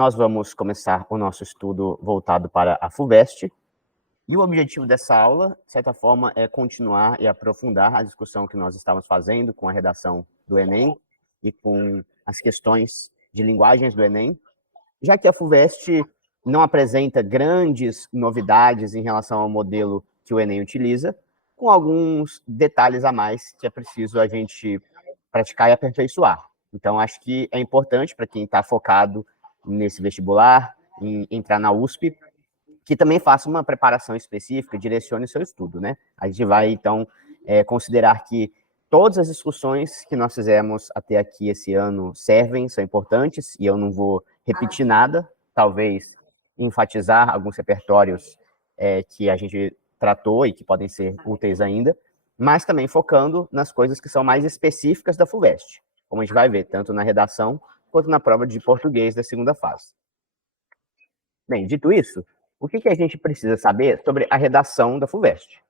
nós vamos começar o nosso estudo voltado para a FUVEST, e o objetivo dessa aula, de certa forma, é continuar e aprofundar a discussão que nós estávamos fazendo com a redação do Enem e com as questões de linguagens do Enem, já que a FUVEST não apresenta grandes novidades em relação ao modelo que o Enem utiliza, com alguns detalhes a mais que é preciso a gente praticar e aperfeiçoar. Então, acho que é importante para quem está focado nesse vestibular, em entrar na USP, que também faça uma preparação específica, direcione o seu estudo, né? A gente vai, então, considerar que todas as discussões que nós fizemos até aqui esse ano servem, são importantes, e eu não vou repetir nada, talvez enfatizar alguns repertórios que a gente tratou e que podem ser úteis ainda, mas também focando nas coisas que são mais específicas da FUVEST, como a gente vai ver, tanto na redação quanto na prova de português da segunda fase. Bem, dito isso, o que a gente precisa saber sobre a redação da FUVEST?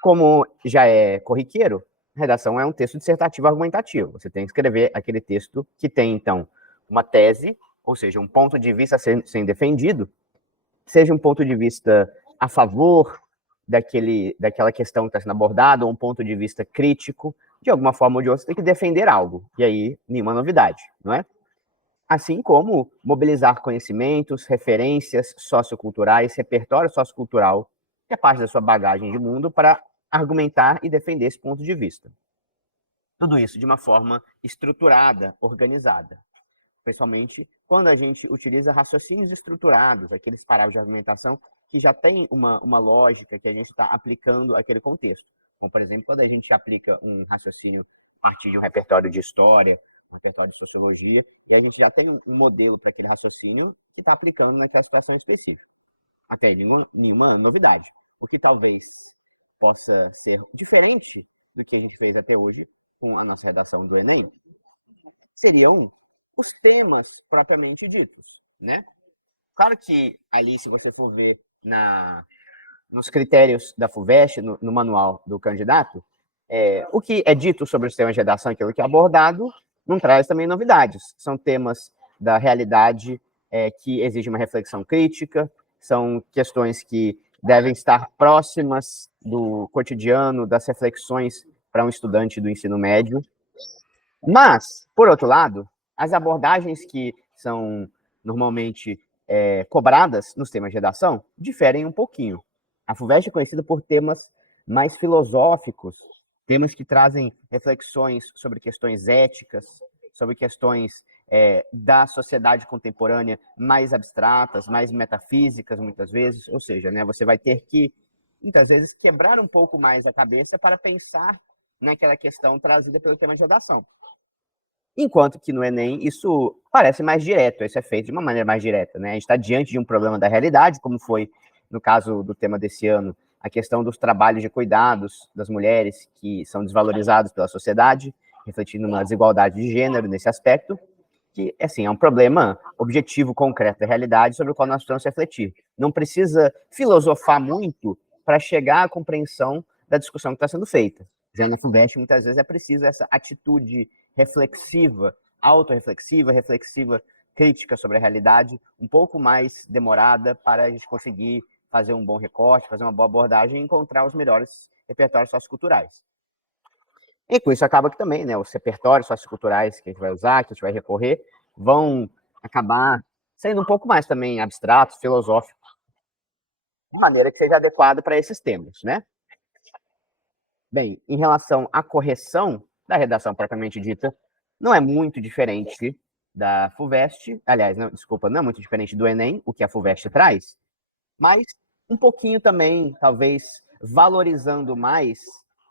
Como já é corriqueiro, a redação é um texto dissertativo argumentativo. Você tem que escrever aquele texto que tem, então, uma tese, ou seja, um ponto de vista sendo defendido, seja um ponto de vista a favor daquela questão que está sendo abordada, ou um ponto de vista crítico, de alguma forma ou de outra, você tem que defender algo. E aí, nenhuma novidade, não é? Assim como mobilizar conhecimentos, referências socioculturais, repertório sociocultural, que é parte da sua bagagem de mundo, para argumentar e defender esse ponto de vista. Tudo isso de uma forma estruturada, organizada. Principalmente quando a gente utiliza raciocínios estruturados, aqueles parágrafos de argumentação que já tem uma lógica que a gente está aplicando àquele contexto. Como, por exemplo, quando a gente aplica um raciocínio a partir de um repertório de história, um repertório de sociologia, e a gente já tem um modelo para aquele raciocínio que está aplicando naquela situação específica. Até de nenhuma novidade. O que talvez possa ser diferente do que a gente fez até hoje com a nossa redação do Enem, seriam os temas propriamente ditos, né? Claro que ali, se você for ver nos critérios da FUVEST, no manual do candidato, o que é dito sobre os temas de redação, aquilo que é abordado, não traz também novidades. São temas da realidade que exigem uma reflexão crítica, são questões que devem estar próximas do cotidiano, das reflexões para um estudante do ensino médio. Mas, por outro lado, as abordagens que são normalmente cobradas nos temas de redação diferem um pouquinho. A FUVEST é conhecida por temas mais filosóficos, temas que trazem reflexões sobre questões éticas, sobre questões da sociedade contemporânea mais abstratas, mais metafísicas, muitas vezes. Ou seja, né, você vai ter que, muitas vezes, quebrar um pouco mais a cabeça para pensar naquela questão trazida pelo tema de redação. Enquanto que no Enem isso parece mais direto, isso é feito de uma maneira mais direta, né? A gente está diante de um problema da realidade, como foi no caso do tema desse ano, a questão dos trabalhos de cuidados das mulheres que são desvalorizados pela sociedade, refletindo uma desigualdade de gênero nesse aspecto, que, assim, é um problema objetivo, concreto da realidade sobre o qual nós precisamos refletir. Não precisa filosofar muito para chegar à compreensão da discussão que está sendo feita. Já na FUVEST, muitas vezes, é preciso essa atitude reflexiva, autorreflexiva, reflexiva, crítica sobre a realidade, um pouco mais demorada para a gente conseguir fazer um bom recorte, fazer uma boa abordagem e encontrar os melhores repertórios socioculturais. E com isso acaba que também, né, os repertórios socioculturais que a gente vai usar, que a gente vai recorrer, vão acabar sendo um pouco mais também abstratos, filosóficos, de maneira que seja adequada para esses temas, né? Bem, em relação à correção da redação propriamente dita, não é muito diferente da FUVEST, aliás, não, desculpa, não é muito diferente do Enem, o que a FUVEST traz, mas um pouquinho também, talvez, valorizando mais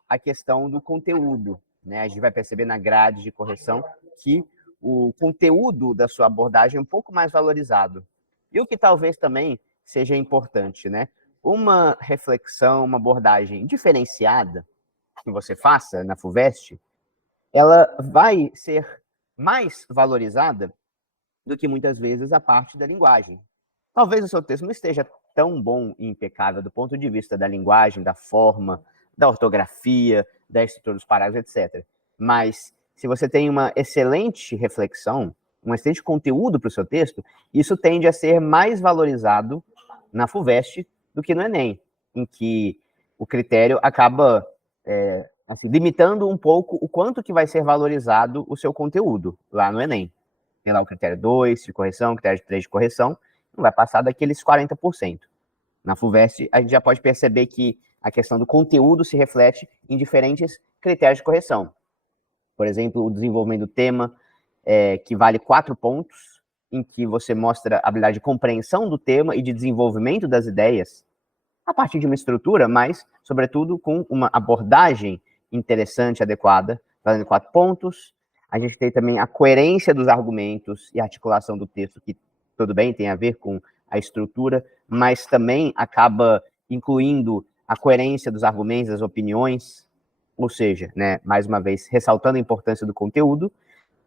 a questão do conteúdo, né? A gente vai perceber na grade de correção que o conteúdo da sua abordagem é um pouco mais valorizado. E o que talvez também seja importante, né? Uma reflexão, uma abordagem diferenciada que você faça na FUVEST, ela vai ser mais valorizada do que muitas vezes a parte da linguagem. Talvez o seu texto não esteja tão bom e impecável do ponto de vista da linguagem, da forma, da ortografia, da estrutura dos parágrafos, etc. Mas se você tem uma excelente reflexão, um excelente conteúdo para o seu texto, isso tende a ser mais valorizado na FUVEST do que no Enem, em que o critério acaba assim, limitando um pouco o quanto que vai ser valorizado o seu conteúdo lá no Enem. Tem lá o critério 2 de correção, critério 3 de correção, não vai passar daqueles 40%. Na FUVEST, a gente já pode perceber que a questão do conteúdo se reflete em diferentes critérios de correção. Por exemplo, o desenvolvimento do tema, que vale 4 pontos, em que você mostra a habilidade de compreensão do tema e de desenvolvimento das ideias, a partir de uma estrutura, mas, sobretudo, com uma abordagem interessante, adequada, valendo 4 pontos. A gente tem também a coerência dos argumentos e articulação do texto, que, tudo bem, tem a ver com a estrutura, mas também acaba incluindo a coerência dos argumentos, das opiniões, ou seja, né, mais uma vez, ressaltando a importância do conteúdo.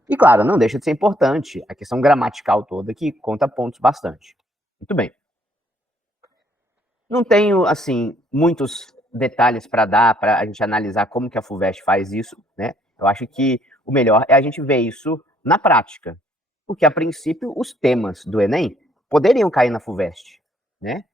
E, claro, não deixa de ser importante a questão gramatical toda, que conta pontos bastante. Muito bem. Não tenho, assim, muitos detalhes para dar, para a gente analisar como que a FUVEST faz isso, né? Eu acho que o melhor é a gente ver isso na prática. Porque, a princípio, os temas do Enem poderiam cair na FUVEST, né?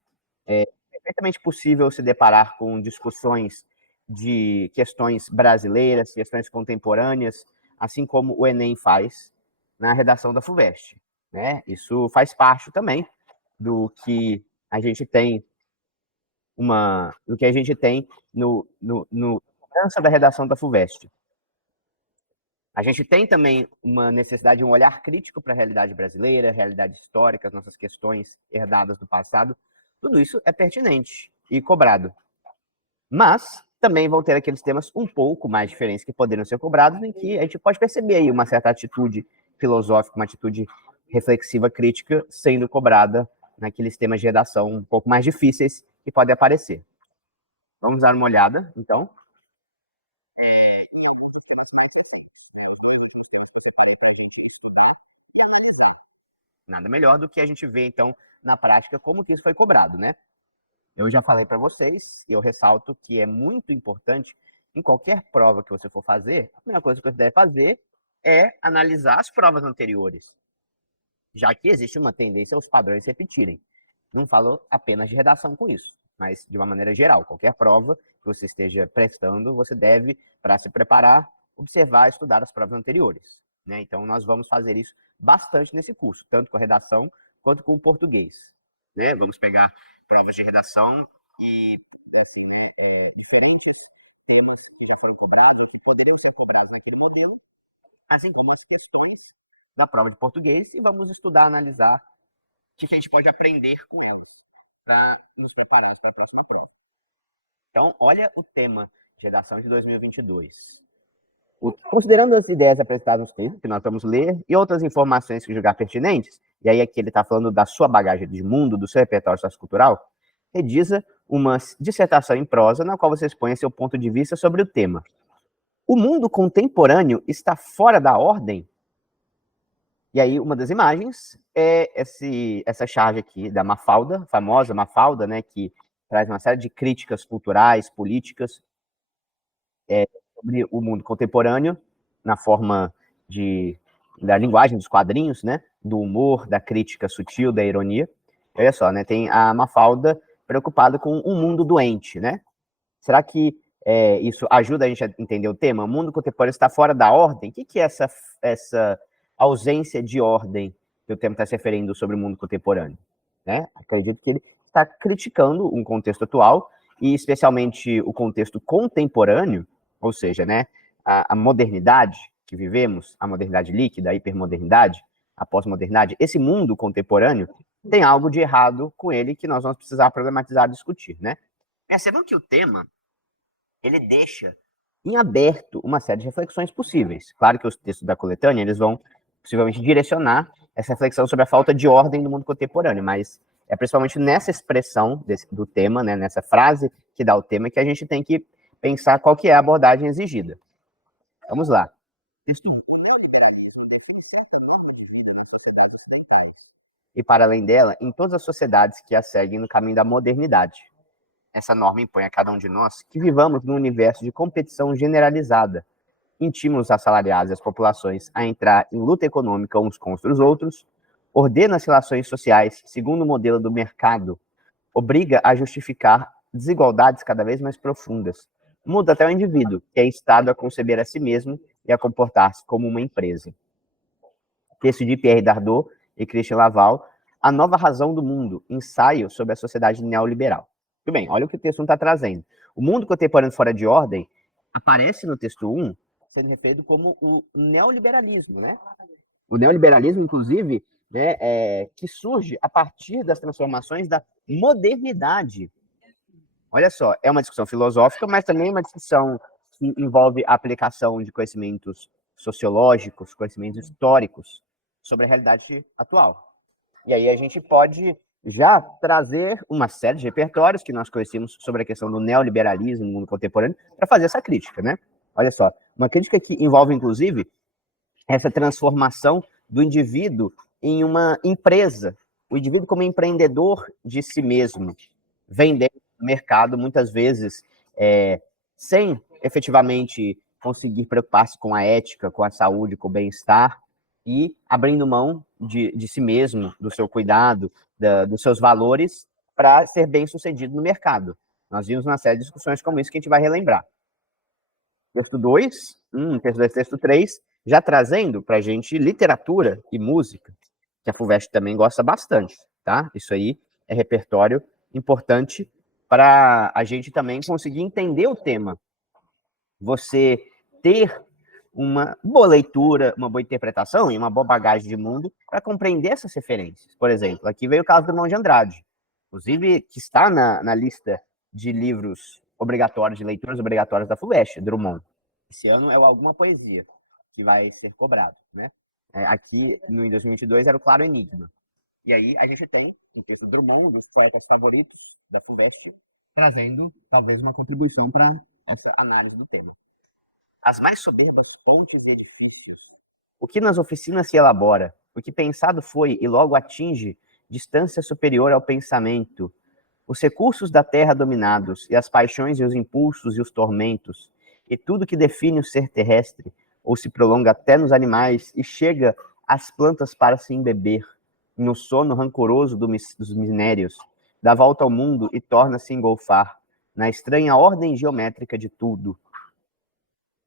É perfeitamente possível se deparar com discussões de questões brasileiras, questões contemporâneas, assim como o Enem faz na redação da FUVEST, né? Isso faz parte também do que a gente tem do que a gente tem no segurança da redação da FUVEST. A gente tem também uma necessidade de um olhar crítico para a realidade brasileira, realidade histórica, as nossas questões herdadas do passado. Tudo isso é pertinente e cobrado. Mas também vão ter aqueles temas um pouco mais diferentes que poderiam ser cobrados, em que a gente pode perceber aí uma certa atitude filosófica, uma atitude reflexiva, crítica, sendo cobrada naqueles temas de redação um pouco mais difíceis que podem aparecer. Vamos dar uma olhada, então. Nada melhor do que a gente ver, então, na prática, como que isso foi cobrado, né? Eu já falei para vocês, e eu ressalto que é muito importante, em qualquer prova que você for fazer, a primeira coisa que você deve fazer é analisar as provas anteriores, já que existe uma tendência aos padrões se repetirem. Não falo apenas de redação com isso, mas de uma maneira geral. Qualquer prova que você esteja prestando, você deve, para se preparar, observar e estudar as provas anteriores, né? Então, nós vamos fazer isso bastante nesse curso, tanto com a redação quanto com o português, né? Vamos pegar provas de redação e, assim, né, diferentes temas que já foram cobrados, que poderiam ser cobrados naquele modelo, assim como as questões da prova de português, e vamos estudar, analisar o que a gente pode aprender com elas para nos preparar para a próxima prova. Então, olha o tema de redação de 2022. Considerando as ideias apresentadas no texto, que nós vamos ler, e outras informações que julgar pertinentes, e aí aqui ele está falando da sua bagagem de mundo, do seu repertório sociocultural, redisa uma dissertação em prosa na qual você expõe seu ponto de vista sobre o tema. O mundo contemporâneo está fora da ordem? E aí, uma das imagens é essa charge aqui da Mafalda, famosa Mafalda, né, que traz uma série de críticas culturais, políticas, sobre o mundo contemporâneo, na forma da linguagem dos quadrinhos, né, do humor, da crítica sutil, da ironia. Olha só, né, tem a Mafalda preocupada com um mundo doente, né? Será que isso ajuda a gente a entender o tema? O mundo contemporâneo está fora da ordem? O que é essa ausência de ordem que o tema está se referindo sobre o mundo contemporâneo? Né? Acredito que ele está criticando um contexto atual, e especialmente o contexto contemporâneo, ou seja, né, a modernidade que vivemos, a modernidade líquida, a hipermodernidade, a pós-modernidade, esse mundo contemporâneo tem algo de errado com ele que nós vamos precisar problematizar e discutir, né? Percebam que o tema ele deixa em aberto uma série de reflexões possíveis. Claro que os textos da coletânea eles vão possivelmente direcionar essa reflexão sobre a falta de ordem do mundo contemporâneo, mas é principalmente nessa expressão do tema, né, nessa frase que dá o tema, que a gente tem que pensar qual que é a abordagem exigida. Vamos lá. E para além dela, em todas as sociedades que a seguem no caminho da modernidade. Essa norma impõe a cada um de nós que vivamos num universo de competição generalizada, intima os assalariados e as populações a entrar em luta econômica uns contra os outros, ordena as relações sociais segundo o modelo do mercado, obriga a justificar desigualdades cada vez mais profundas, muda até o indivíduo, que é instado a conceber a si mesmo e a comportar-se como uma empresa. Texto de Pierre Dardot e Christian Laval, A Nova Razão do Mundo, ensaio sobre a sociedade neoliberal. Tudo bem, olha o que o texto 1 está trazendo. O mundo contemporâneo fora de ordem aparece no texto 1 sendo referido como o neoliberalismo, né? O neoliberalismo, inclusive, né, que surge a partir das transformações da modernidade. Olha só, é uma discussão filosófica, mas também uma discussão que envolve a aplicação de conhecimentos sociológicos, conhecimentos históricos sobre a realidade atual. E aí a gente pode já trazer uma série de repertórios que nós conhecemos sobre a questão do neoliberalismo no mundo contemporâneo para fazer essa crítica, né? Olha só, uma crítica que envolve, inclusive, essa transformação do indivíduo em uma empresa, o indivíduo como empreendedor de si mesmo, vendendo no mercado, muitas vezes, sem efetivamente conseguir preocupar-se com a ética, com a saúde, com o bem-estar, e abrindo mão de si mesmo, do seu cuidado, dos seus valores, para ser bem-sucedido no mercado. Nós vimos uma série de discussões como isso que a gente vai relembrar. Texto 2, texto 2, texto 3, já trazendo para a gente literatura e música, que a FUVEST também gosta bastante, tá? Isso aí é repertório importante para a gente também conseguir entender o tema. Você ter uma boa leitura, uma boa interpretação e uma boa bagagem de mundo para compreender essas referências. Por exemplo, aqui veio o caso do Drummond de Andrade, inclusive que está na lista de livros obrigatórios, de leituras obrigatórias da FUVEST, Drummond. Esse ano é Alguma Poesia, que vai ser cobrado, né? Aqui, em 2022, era o Claro Enigma. E aí a gente tem o texto do Drummond, um dos poetas favoritos da FUVEST, trazendo talvez uma contribuição para essa análise do tema. As mais soberbas fontes e edifícios. O que nas oficinas se elabora, o que pensado foi e logo atinge distância superior ao pensamento, os recursos da terra dominados, e as paixões e os impulsos e os tormentos, e tudo que define o ser terrestre, ou se prolonga até nos animais, e chega às plantas para se embeber, no sono rancoroso dos minérios, dá volta ao mundo e torna-se engolfar, na estranha ordem geométrica de tudo.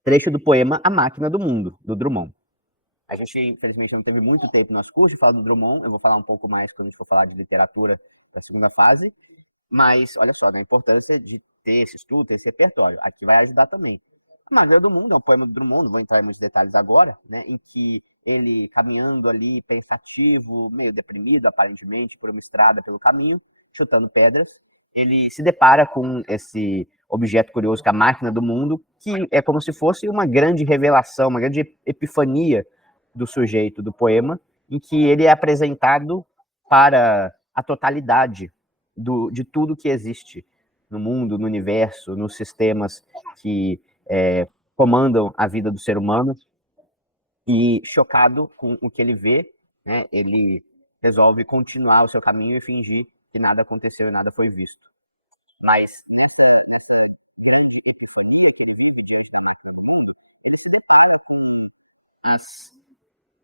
Trecho do poema A Máquina do Mundo, do Drummond. A gente, infelizmente, não teve muito tempo no nosso curso de falar do Drummond, eu vou falar um pouco mais quando a gente for falar de literatura da segunda fase, mas, olha só, a importância de ter esse estudo, ter esse repertório, aqui vai ajudar também. A Máquina do Mundo é um poema do Drummond, não vou entrar em muitos detalhes agora, né, em que ele, caminhando ali, pensativo, meio deprimido, aparentemente, por uma estrada pelo caminho, chutando pedras, ele se depara com esse objeto curioso, que é a Máquina do Mundo, que é como se fosse uma grande revelação, uma grande epifania do sujeito do poema, em que ele é apresentado para a totalidade de tudo que existe no mundo, no universo, nos sistemas que comandam a vida do ser humano, e chocado com o que ele vê, né, ele resolve continuar o seu caminho e fingir que nada aconteceu e nada foi visto. Mas essa grande epifania que ele vive diante da nação do mundo, ele se depara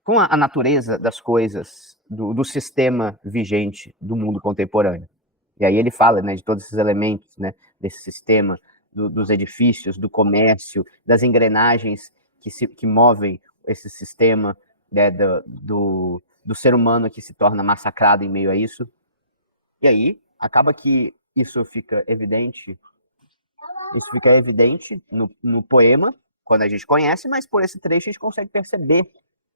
com a natureza das coisas, do sistema vigente do mundo contemporâneo. E aí ele fala, né, de todos esses elementos, né, desse sistema, dos edifícios, do comércio, das engrenagens que movem esse sistema, né, do ser humano que se torna massacrado em meio a isso. E aí acaba que isso fica evidente no poema, quando a gente conhece, mas por esse trecho a gente consegue perceber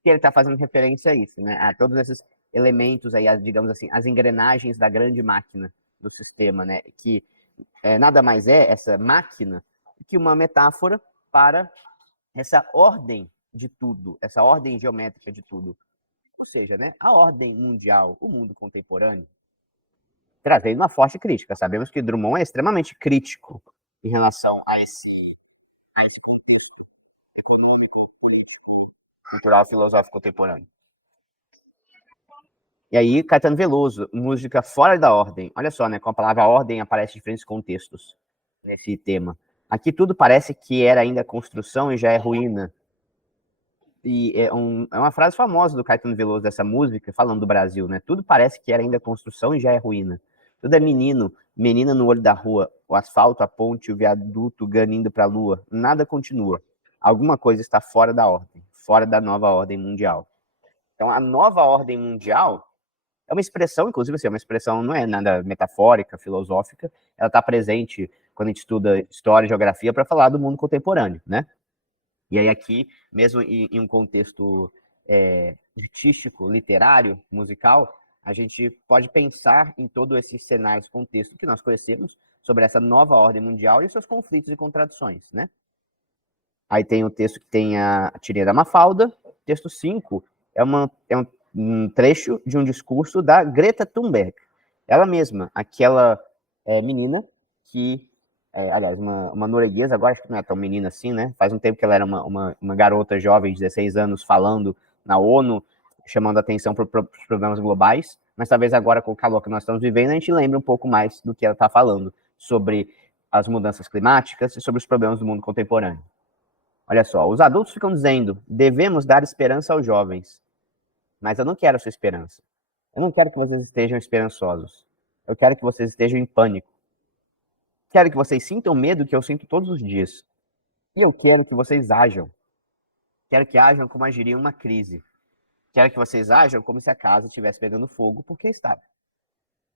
que ele está fazendo referência a isso, né? A todos esses elementos aí, digamos assim, as engrenagens da grande máquina do sistema, né? Que nada mais é essa máquina que uma metáfora para essa ordem de tudo, essa ordem geométrica de tudo. Ou seja, né, a ordem mundial, o mundo contemporâneo, trazendo uma forte crítica. Sabemos que Drummond é extremamente crítico em relação a esse contexto econômico, político, cultural, filosófico contemporâneo. E aí, Caetano Veloso, música fora da ordem. Olha só, né? Com a palavra ordem aparece em diferentes contextos nesse tema. Aqui tudo parece que era ainda construção e já é ruína. E é uma frase famosa do Caetano Veloso dessa música, falando do Brasil, né? Tudo parece que era ainda construção e já é ruína. Tudo é menino, menina no olho da rua, o asfalto, a ponte, o viaduto ganindo para a lua. Nada continua. Alguma coisa está fora da ordem, fora da nova ordem mundial. Então, a nova ordem mundial é uma expressão, inclusive, assim, uma expressão não é nada metafórica, filosófica, ela está presente quando a gente estuda história e geografia para falar do mundo contemporâneo, né? E aí aqui, mesmo em um contexto artístico, literário, musical, a gente pode pensar em todo esse cenário, esse contexto que nós conhecemos sobre essa nova ordem mundial e seus conflitos e contradições, né? Aí tem o texto que tem a tirinha da Mafalda. Texto 5 é um trecho de um discurso da Greta Thunberg. Ela mesma, aquela menina que, aliás, uma norueguesa, agora acho que não é tão menina assim, né? Faz um tempo que ela era uma garota jovem de 16 anos falando na ONU, chamando atenção para os problemas globais, mas talvez agora, com o calor que nós estamos vivendo, a gente lembre um pouco mais do que ela está falando sobre as mudanças climáticas e sobre os problemas do mundo contemporâneo. Olha só, os adultos ficam dizendo, devemos dar esperança aos jovens. Mas eu não quero a sua esperança. Eu não quero que vocês estejam esperançosos. Eu quero que vocês estejam em pânico. Quero que vocês sintam medo que eu sinto todos os dias. E eu quero que vocês ajam. Quero que ajam como agiria uma crise. Quero que vocês ajam como se a casa estivesse pegando fogo, porque estava.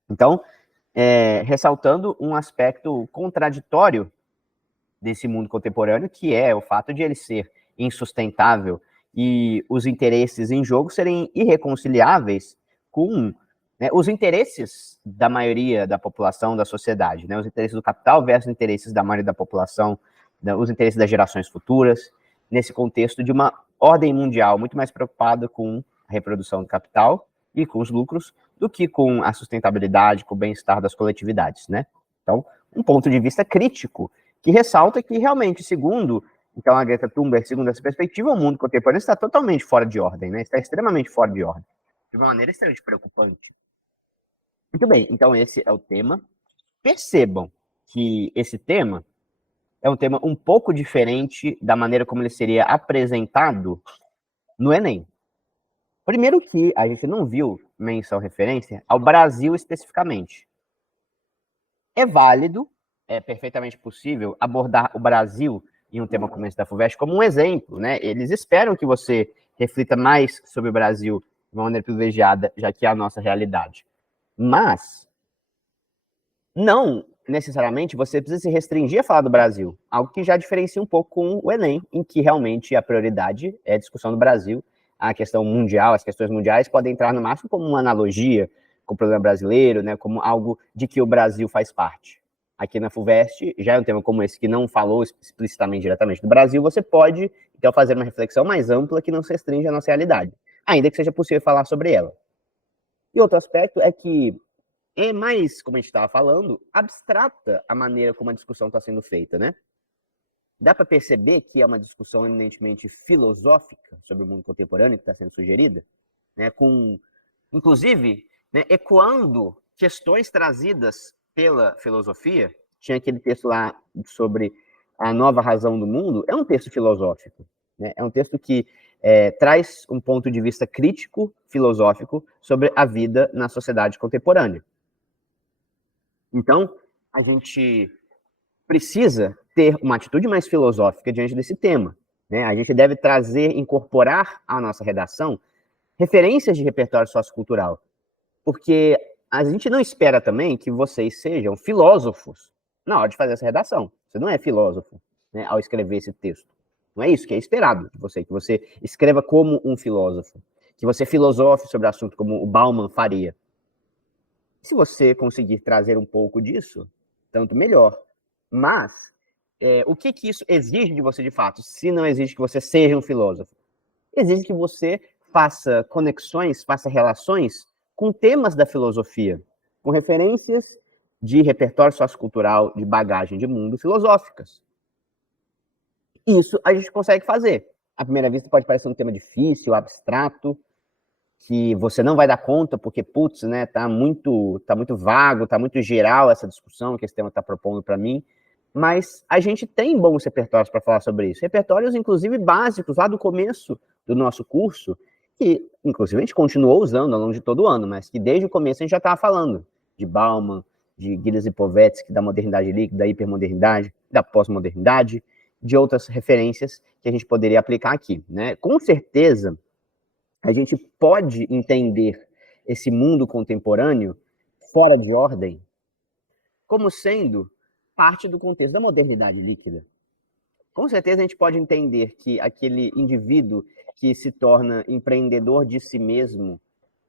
Então, ressaltando um aspecto contraditório desse mundo contemporâneo, que é o fato de ele ser insustentável e os interesses em jogo serem irreconciliáveis com os interesses da maioria da população, da sociedade, né? Os interesses do capital versus os interesses da maioria da população, os interesses das gerações futuras, nesse contexto de uma ordem mundial muito mais preocupada com a reprodução do capital e com os lucros do que com a sustentabilidade, com o bem-estar das coletividades, né? Então, um ponto de vista crítico que ressalta que realmente, segundo então a Greta Thunberg, segundo essa perspectiva, o mundo contemporâneo está totalmente fora de ordem, né? Está extremamente fora de ordem, de uma maneira extremamente preocupante. Muito bem, então esse é o tema. Percebam que esse tema é um tema um pouco diferente da maneira como ele seria apresentado no Enem. Primeiro que a gente não viu menção referência ao Brasil especificamente. É válido, é perfeitamente possível abordar o Brasil em um tema como esse da FUVEST como um exemplo, né? Eles esperam que você reflita mais sobre o Brasil de uma maneira privilegiada, já que é a nossa realidade. Mas não necessariamente você precisa se restringir a falar do Brasil, algo que já diferencia um pouco com o Enem, em que realmente a prioridade é a discussão do Brasil, a questão mundial, as questões mundiais podem entrar no máximo como uma analogia com o problema brasileiro, né, como algo de que o Brasil faz parte. Aqui na FUVEST, já é um tema como esse que não falou explicitamente diretamente do Brasil, você pode, então, fazer uma reflexão mais ampla que não se restringe à nossa realidade, ainda que seja possível falar sobre ela. E outro aspecto é que é mais, como a gente estava falando, abstrata a maneira como a discussão está sendo feita, né? Dá para perceber que é uma discussão eminentemente filosófica sobre o mundo contemporâneo que está sendo sugerida, né? Com, inclusive, né, ecoando questões trazidas pela filosofia. Tinha aquele texto lá sobre a nova razão do mundo, é um texto filosófico, né? É um texto que traz um ponto de vista crítico, filosófico, sobre a vida na sociedade contemporânea. Então, a gente precisa ter uma atitude mais filosófica diante desse tema, né? A gente deve trazer, incorporar à nossa redação referências de repertório sociocultural, porque a gente não espera também que vocês sejam filósofos na hora de fazer essa redação. Você não é filósofo, né, ao escrever esse texto. Não é isso que é esperado de você, que você escreva como um filósofo, que você filosofe sobre o assunto como o Bauman faria. Se você conseguir trazer um pouco disso, tanto melhor. Mas, o que isso exige de você de fato, se não exige que você seja um filósofo? Exige que você faça conexões, faça relações com temas da filosofia, com referências de repertório sociocultural, de bagagem de mundo filosóficas. Isso a gente consegue fazer. À primeira vista pode parecer um tema difícil, abstrato, que você não vai dar conta, porque, putz, né, tá muito vago, tá muito geral essa discussão que esse tema está propondo para mim, mas a gente tem bons repertórios para falar sobre isso. Repertórios, inclusive, básicos, lá do começo do nosso curso, que, inclusive, a gente continuou usando ao longo de todo o ano, mas que desde o começo a gente já estava falando de Bauman, de Gilles Lipovetsky, da modernidade líquida, da hipermodernidade, da pós-modernidade, de outras referências que a gente poderia aplicar aqui, né? Com certeza, a gente pode entender esse mundo contemporâneo fora de ordem como sendo parte do contexto da modernidade líquida. Com certeza a gente pode entender que aquele indivíduo que se torna empreendedor de si mesmo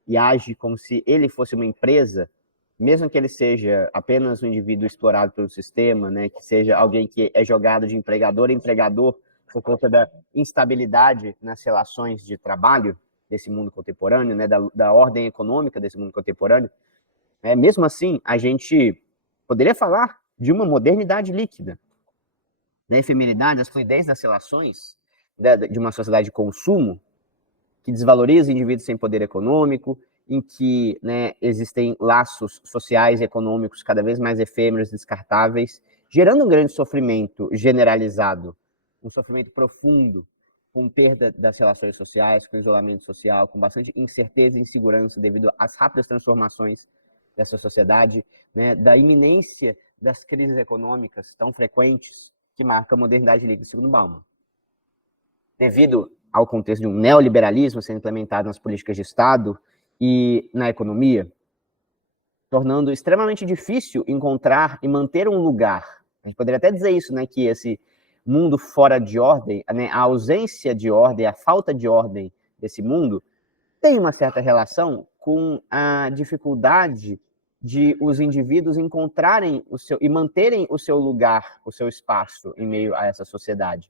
e age como se ele fosse uma empresa, mesmo que ele seja apenas um indivíduo explorado pelo sistema, né, que seja alguém que é jogado de empregador a empregador por conta da instabilidade nas relações de trabalho desse mundo contemporâneo, né, da ordem econômica desse mundo contemporâneo, mesmo assim, a gente poderia falar de uma modernidade líquida, da efemeridade, das fluidez das relações, de uma sociedade de consumo, que desvaloriza indivíduos sem poder econômico, em que, né, existem laços sociais e econômicos cada vez mais efêmeros e descartáveis, gerando um grande sofrimento generalizado, um sofrimento profundo, com perda das relações sociais, com isolamento social, com bastante incerteza e insegurança devido às rápidas transformações dessa sociedade, né, da iminência das crises econômicas tão frequentes que marcam a modernidade líquida, segundo Bauman. Devido ao contexto de um neoliberalismo sendo implementado nas políticas de Estado e na economia, tornando extremamente difícil encontrar e manter um lugar. A gente poderia até dizer isso, né, que esse mundo fora de ordem, né, a ausência de ordem, a falta de ordem desse mundo, tem uma certa relação com a dificuldade de os indivíduos encontrarem o seu e manterem o seu lugar, o seu espaço em meio a essa sociedade.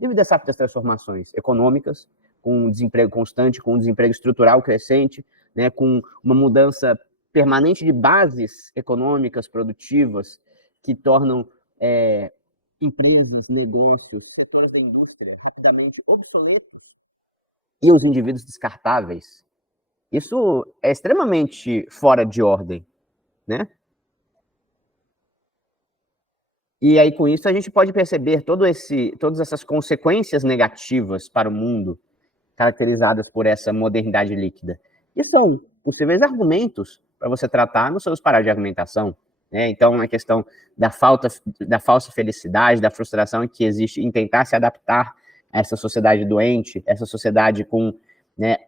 Devido às rápidas transformações econômicas, com um desemprego constante, com um desemprego estrutural crescente, né, com uma mudança permanente de bases econômicas, produtivas, que tornam empresas, negócios, setores da indústria rapidamente obsoletos e os indivíduos descartáveis. Isso é extremamente fora de ordem, né? E aí, com isso, a gente pode perceber todas essas consequências negativas para o mundo, caracterizadas por essa modernidade líquida. E são possíveis argumentos para você tratar nos seus parágrafos de argumentação, né? Então, a questão da falsa felicidade, da frustração que existe em tentar se adaptar a essa sociedade doente, essa sociedade com, né,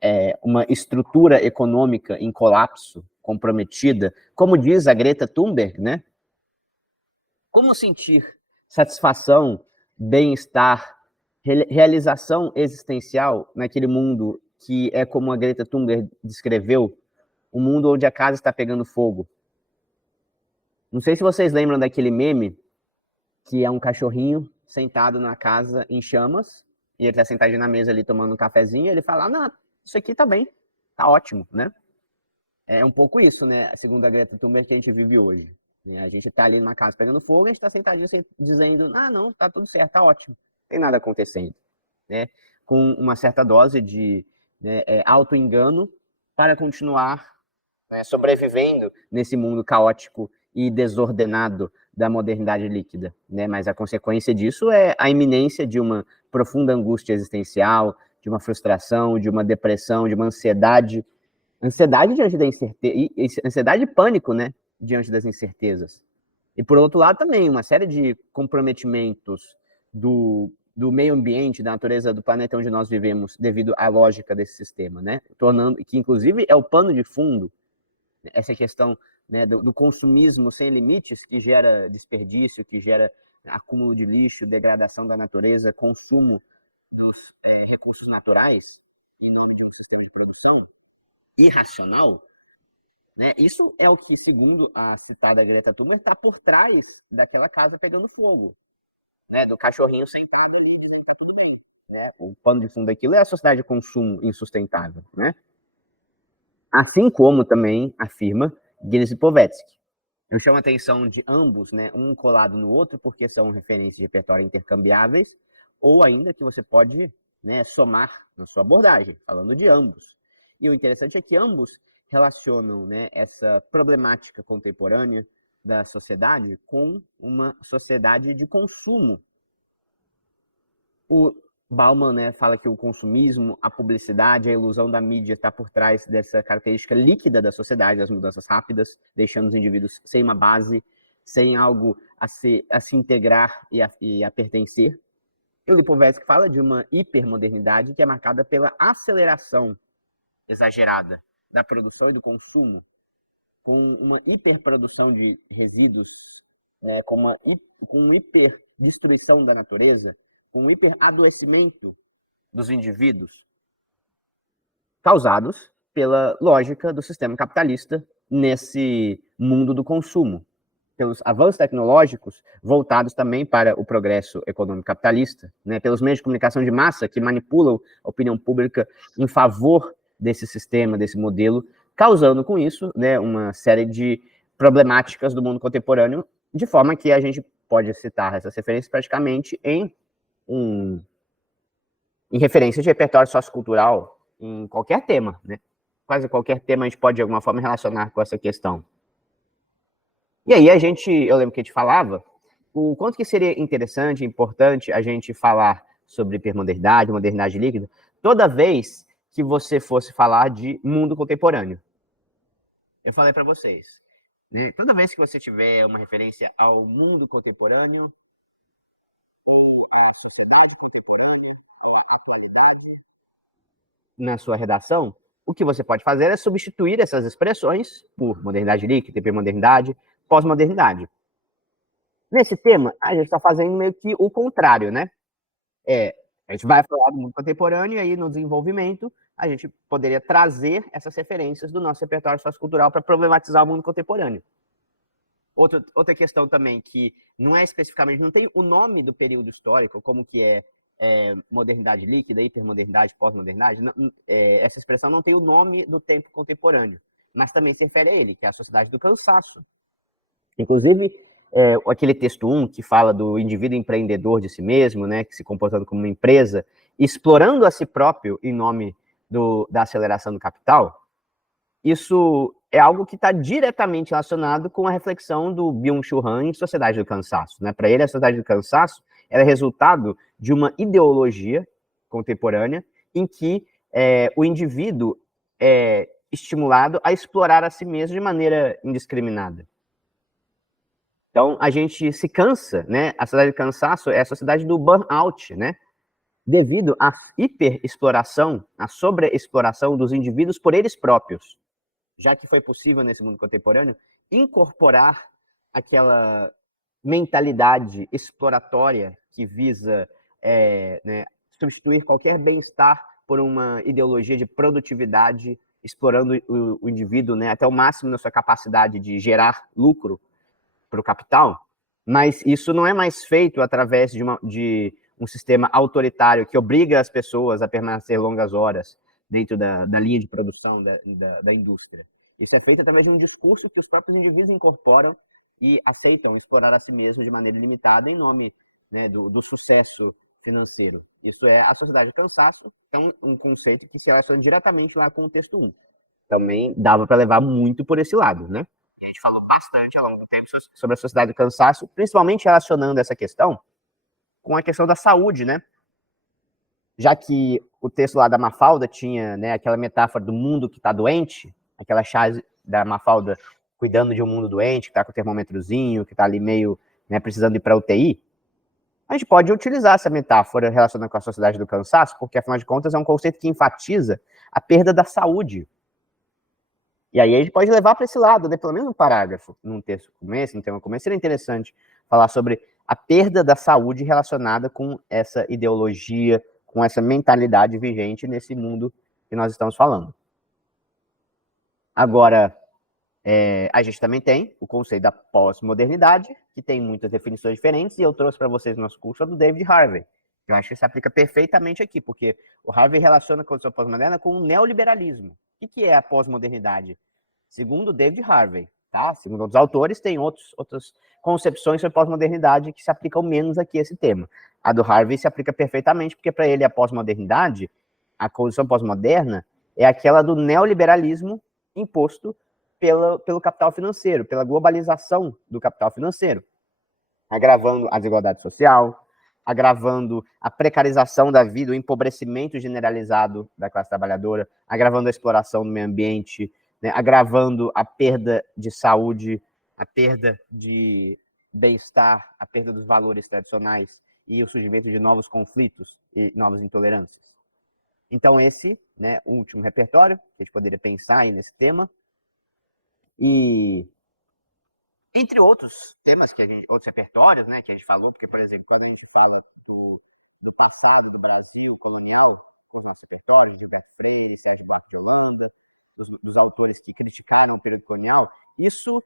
uma estrutura econômica em colapso, comprometida, como diz a Greta Thunberg, né? Como sentir satisfação, bem-estar, realização existencial naquele mundo que é como a Greta Thunberg descreveu, um mundo onde a casa está pegando fogo? Não sei se vocês lembram daquele meme que é um cachorrinho sentado na casa em chamas, e ele está sentadinho na mesa ali tomando um cafezinho, e ele fala, não, isso aqui tá bem, tá ótimo, né? É um pouco isso, né, segundo a Greta Thunberg, que a gente vive hoje. A gente tá ali numa casa pegando fogo, a gente tá sentadinho dizendo, não, tá tudo certo, tá ótimo, não tem nada acontecendo, né? Com uma certa dose de, né, auto-engano para continuar, né, sobrevivendo nesse mundo caótico e desordenado da modernidade líquida, né? Mas a consequência disso é a iminência de uma profunda angústia existencial, de uma frustração, de uma depressão, de uma ansiedade diante da incerteza, ansiedade e pânico, né, diante das incertezas. E, por outro lado, também uma série de comprometimentos do meio ambiente, da natureza do planeta onde nós vivemos, devido à lógica desse sistema, né, tornando que, inclusive, é o pano de fundo, essa questão, né, do consumismo sem limites, que gera desperdício, que gera acúmulo de lixo, degradação da natureza, consumo dos recursos naturais, em nome de um sistema de produção irracional, né? Isso é o que, segundo a citada Greta Thunberg, está por trás daquela casa pegando fogo, né? Do cachorrinho sentado ali dizendo que tá tudo bem, né? O pano de fundo daquilo é a sociedade de consumo insustentável, né? Assim como também afirma Gilles Lipovetsky. Eu chamo a atenção de ambos, né? Um colado no outro, porque são referências de repertório intercambiáveis, ou ainda que você pode, né, somar na sua abordagem, falando de ambos. E o interessante é que ambos relacionam, né, essa problemática contemporânea da sociedade com uma sociedade de consumo. Bauman, né, fala que o consumismo, a publicidade, a ilusão da mídia está por trás dessa característica líquida da sociedade, das mudanças rápidas, deixando os indivíduos sem uma base, sem algo a se integrar e a pertencer. E o Lipovetsky fala de uma hipermodernidade que é marcada pela aceleração exagerada da produção e do consumo, com uma hiperprodução de resíduos, com hiperdestruição da natureza, com um hiperadoecimento dos indivíduos, causados pela lógica do sistema capitalista nesse mundo do consumo, pelos avanços tecnológicos voltados também para o progresso econômico capitalista, né, pelos meios de comunicação de massa que manipulam a opinião pública em favor desse sistema, desse modelo, causando com isso, né, uma série de problemáticas do mundo contemporâneo, de forma que a gente pode citar essas referências praticamente em referência de repertório sociocultural em qualquer tema, né? Quase qualquer tema a gente pode de alguma forma relacionar com essa questão. E aí eu lembro que a gente falava o quanto que seria interessante, importante a gente falar sobre hipermodernidade, modernidade líquida, toda vez que você fosse falar de mundo contemporâneo. Eu falei para vocês, né? Toda vez que você tiver uma referência ao mundo contemporâneo, a sociedade contemporânea, a atualidade, na sua redação, o que você pode fazer é substituir essas expressões por modernidade líquida, hipermodernidade, pós-modernidade. Nesse tema, a gente está fazendo meio que o contrário, né? A gente vai falar do mundo contemporâneo e aí no desenvolvimento a gente poderia trazer essas referências do nosso repertório sociocultural para problematizar o mundo contemporâneo. Outra questão também que não é especificamente, não tem o nome do período histórico, como que é modernidade líquida, hipermodernidade, pós-modernidade, essa expressão não tem o nome do tempo contemporâneo, mas também se refere a ele, que é a sociedade do cansaço. Inclusive, aquele texto 1 que fala do indivíduo empreendedor de si mesmo, né, que se comportando como uma empresa, explorando a si próprio em nome da aceleração do capital, isso é algo que está diretamente relacionado com a reflexão do Byung-Chul Han em Sociedade do Cansaço. Né? Para ele, a Sociedade do Cansaço era resultado de uma ideologia contemporânea em que o indivíduo é estimulado a explorar a si mesmo de maneira indiscriminada. Então, a gente se cansa, né? A sociedade do cansaço é a sociedade do burnout, né? Devido à hiperexploração, à sobreexploração dos indivíduos por eles próprios. Já que foi possível, nesse mundo contemporâneo, incorporar aquela mentalidade exploratória que visa né, substituir qualquer bem-estar por uma ideologia de produtividade, explorando o indivíduo, né, até o máximo na sua capacidade de gerar lucro para o capital, mas isso não é mais feito através de um sistema autoritário que obriga as pessoas a permanecer longas horas dentro da linha de produção da indústria. Isso é feito através de um discurso que os próprios indivíduos incorporam e aceitam explorar a si mesmos de maneira limitada em nome, né, do sucesso financeiro. Isso é a sociedade do cansaço, é um conceito que se relaciona diretamente lá com o texto 1. Também dava para levar muito por esse lado, né? A gente falou bastante ao longo do tempo sobre a sociedade do cansaço, principalmente relacionando essa questão com a questão da saúde, né? Já que o texto lá da Mafalda tinha, né, aquela metáfora do mundo que está doente, aquela chave da Mafalda cuidando de um mundo doente, que está com o termômetrozinho, que está ali meio, né, precisando ir para UTI, a gente pode utilizar essa metáfora relacionada com a sociedade do cansaço, porque, afinal de contas, é um conceito que enfatiza a perda da saúde. E aí a gente pode levar para esse lado, né, pelo menos um parágrafo, num texto como esse, num tema como esse, seria interessante falar sobre a perda da saúde relacionada com essa ideologia, com essa mentalidade vigente nesse mundo que nós estamos falando. Agora, a gente também tem o conceito da pós-modernidade, que tem muitas definições diferentes, e eu trouxe para vocês no nosso curso a do David Harvey. Eu acho que se aplica perfeitamente aqui, porque o Harvey relaciona a condição pós-moderna com o neoliberalismo. O que é a pós-modernidade? Segundo David Harvey, tá? Segundo outros autores, tem outras concepções sobre pós-modernidade que se aplicam menos aqui a esse tema. A do Harvey se aplica perfeitamente, porque para ele a pós-modernidade, a condição pós-moderna, é aquela do neoliberalismo imposto pelo capital financeiro, pela globalização do capital financeiro, agravando a desigualdade social, agravando a precarização da vida, o empobrecimento generalizado da classe trabalhadora, agravando a exploração do meio ambiente, né, agravando a perda de saúde, a perda de bem-estar, a perda dos valores tradicionais e o surgimento de novos conflitos e novas intolerâncias. Então, esse, né, o último repertório, que a gente poderia pensar aí nesse tema. E entre outros temas, outros repertórios, né, que a gente falou, porque, por exemplo, quando a gente fala do passado do Brasil colonial, com os repertórios, Gilberto Freire, Sérgio da Holanda, dos autores que criticaram o período colonial, isso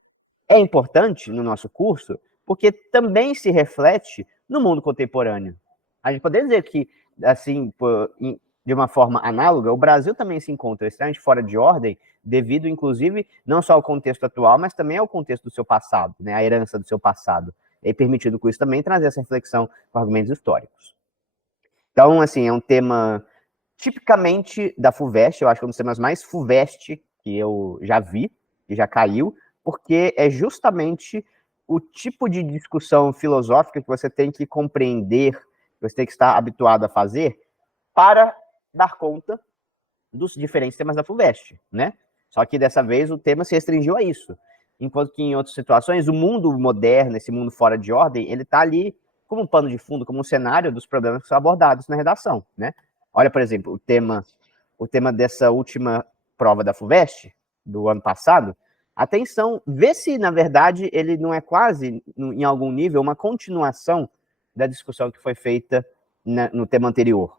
é importante no nosso curso, porque também se reflete no mundo contemporâneo. A gente poderia dizer que, assim, de uma forma análoga, o Brasil também se encontra extremamente fora de ordem, devido, inclusive, não só ao contexto atual, mas também ao contexto do seu passado, né, a herança do seu passado. E permitido com isso também trazer essa reflexão com argumentos históricos. Então, assim, é um tema tipicamente da FUVEST, eu acho que é um dos temas mais FUVEST que eu já vi, que já caiu, porque é justamente o tipo de discussão filosófica que você tem que compreender, que você tem que estar habituado a fazer para dar conta dos diferentes temas da FUVEST, né? Só que dessa vez o tema se restringiu a isso. Enquanto que em outras situações, o mundo moderno, esse mundo fora de ordem, ele está ali como um pano de fundo, como um cenário dos problemas que são abordados na redação, né? Olha, por exemplo, o tema dessa última prova da FUVEST, do ano passado, atenção, vê se, na verdade, ele não é quase, em algum nível, uma continuação da discussão que foi feita no tema anterior.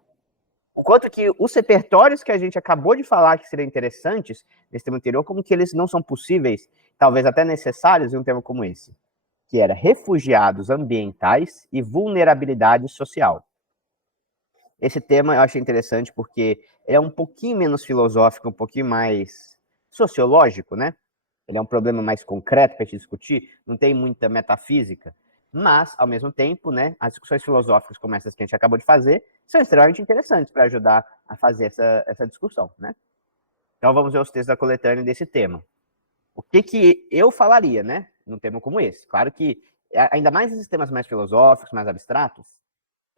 O quanto que os repertórios que a gente acabou de falar que seriam interessantes nesse tema anterior, como que eles não são possíveis, talvez até necessários em um tema como esse, que era refugiados ambientais e vulnerabilidade social. Esse tema eu achei interessante porque ele é um pouquinho menos filosófico, um pouquinho mais sociológico, né? Ele é um problema mais concreto para a gente discutir, não tem muita metafísica, mas, ao mesmo tempo, né, as discussões filosóficas como essas que a gente acabou de fazer são extremamente interessantes para ajudar a fazer essa discussão, né? Então, vamos ver os textos da coletânea desse tema. O que eu falaria, né, num tema como esse? Claro que, ainda mais esses temas mais filosóficos, mais abstratos,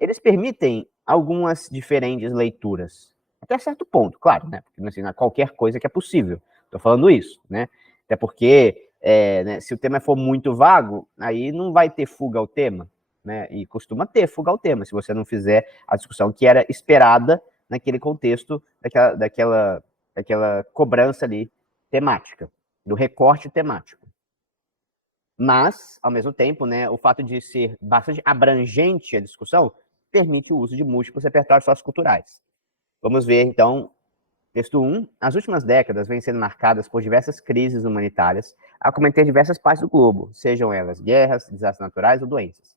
eles permitem algumas diferentes leituras. Até certo ponto, claro, né? Porque assim, não é qualquer coisa que é possível. Estou falando isso, né? Até porque, né, se o tema for muito vago, aí não vai ter fuga ao tema, né? E costuma ter fuga ao tema, se você não fizer a discussão que era esperada naquele contexto daquela cobrança ali temática, do recorte temático. Mas, ao mesmo tempo, né, o fato de ser bastante abrangente a discussão permite o uso de múltiplos repertórios socioculturais. Vamos ver, então, texto 1. As últimas décadas vêm sendo marcadas por diversas crises humanitárias, a cometer diversas partes do globo, sejam elas guerras, desastres naturais ou doenças.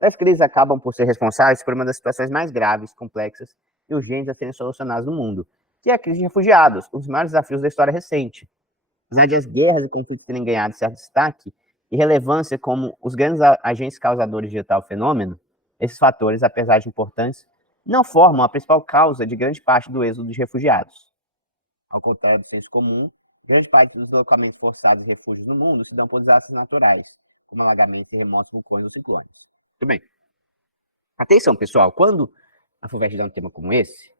As crises acabam por ser responsáveis por uma das situações mais graves, complexas e urgentes a serem solucionadas no mundo, que é a crise de refugiados, um dos maiores desafios da história recente. Apesar de as guerras e conflitos terem ganhado certo destaque e relevância como os grandes agentes causadores de tal fenômeno, esses fatores, apesar de importantes, não formam a principal causa de grande parte do êxodo de refugiados. Ao contrário do senso comum, grande parte dos deslocamentos forçados de refúgios no mundo se dão por desastres naturais, como alagamentos, terremotos, vulcões ou ciclones. Muito bem. Atenção, pessoal, quando a FUVEST dá um tema como esse,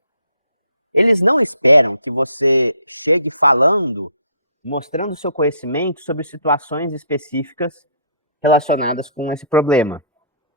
eles não esperam que você chegue falando, mostrando seu conhecimento sobre situações específicas relacionadas com esse problema.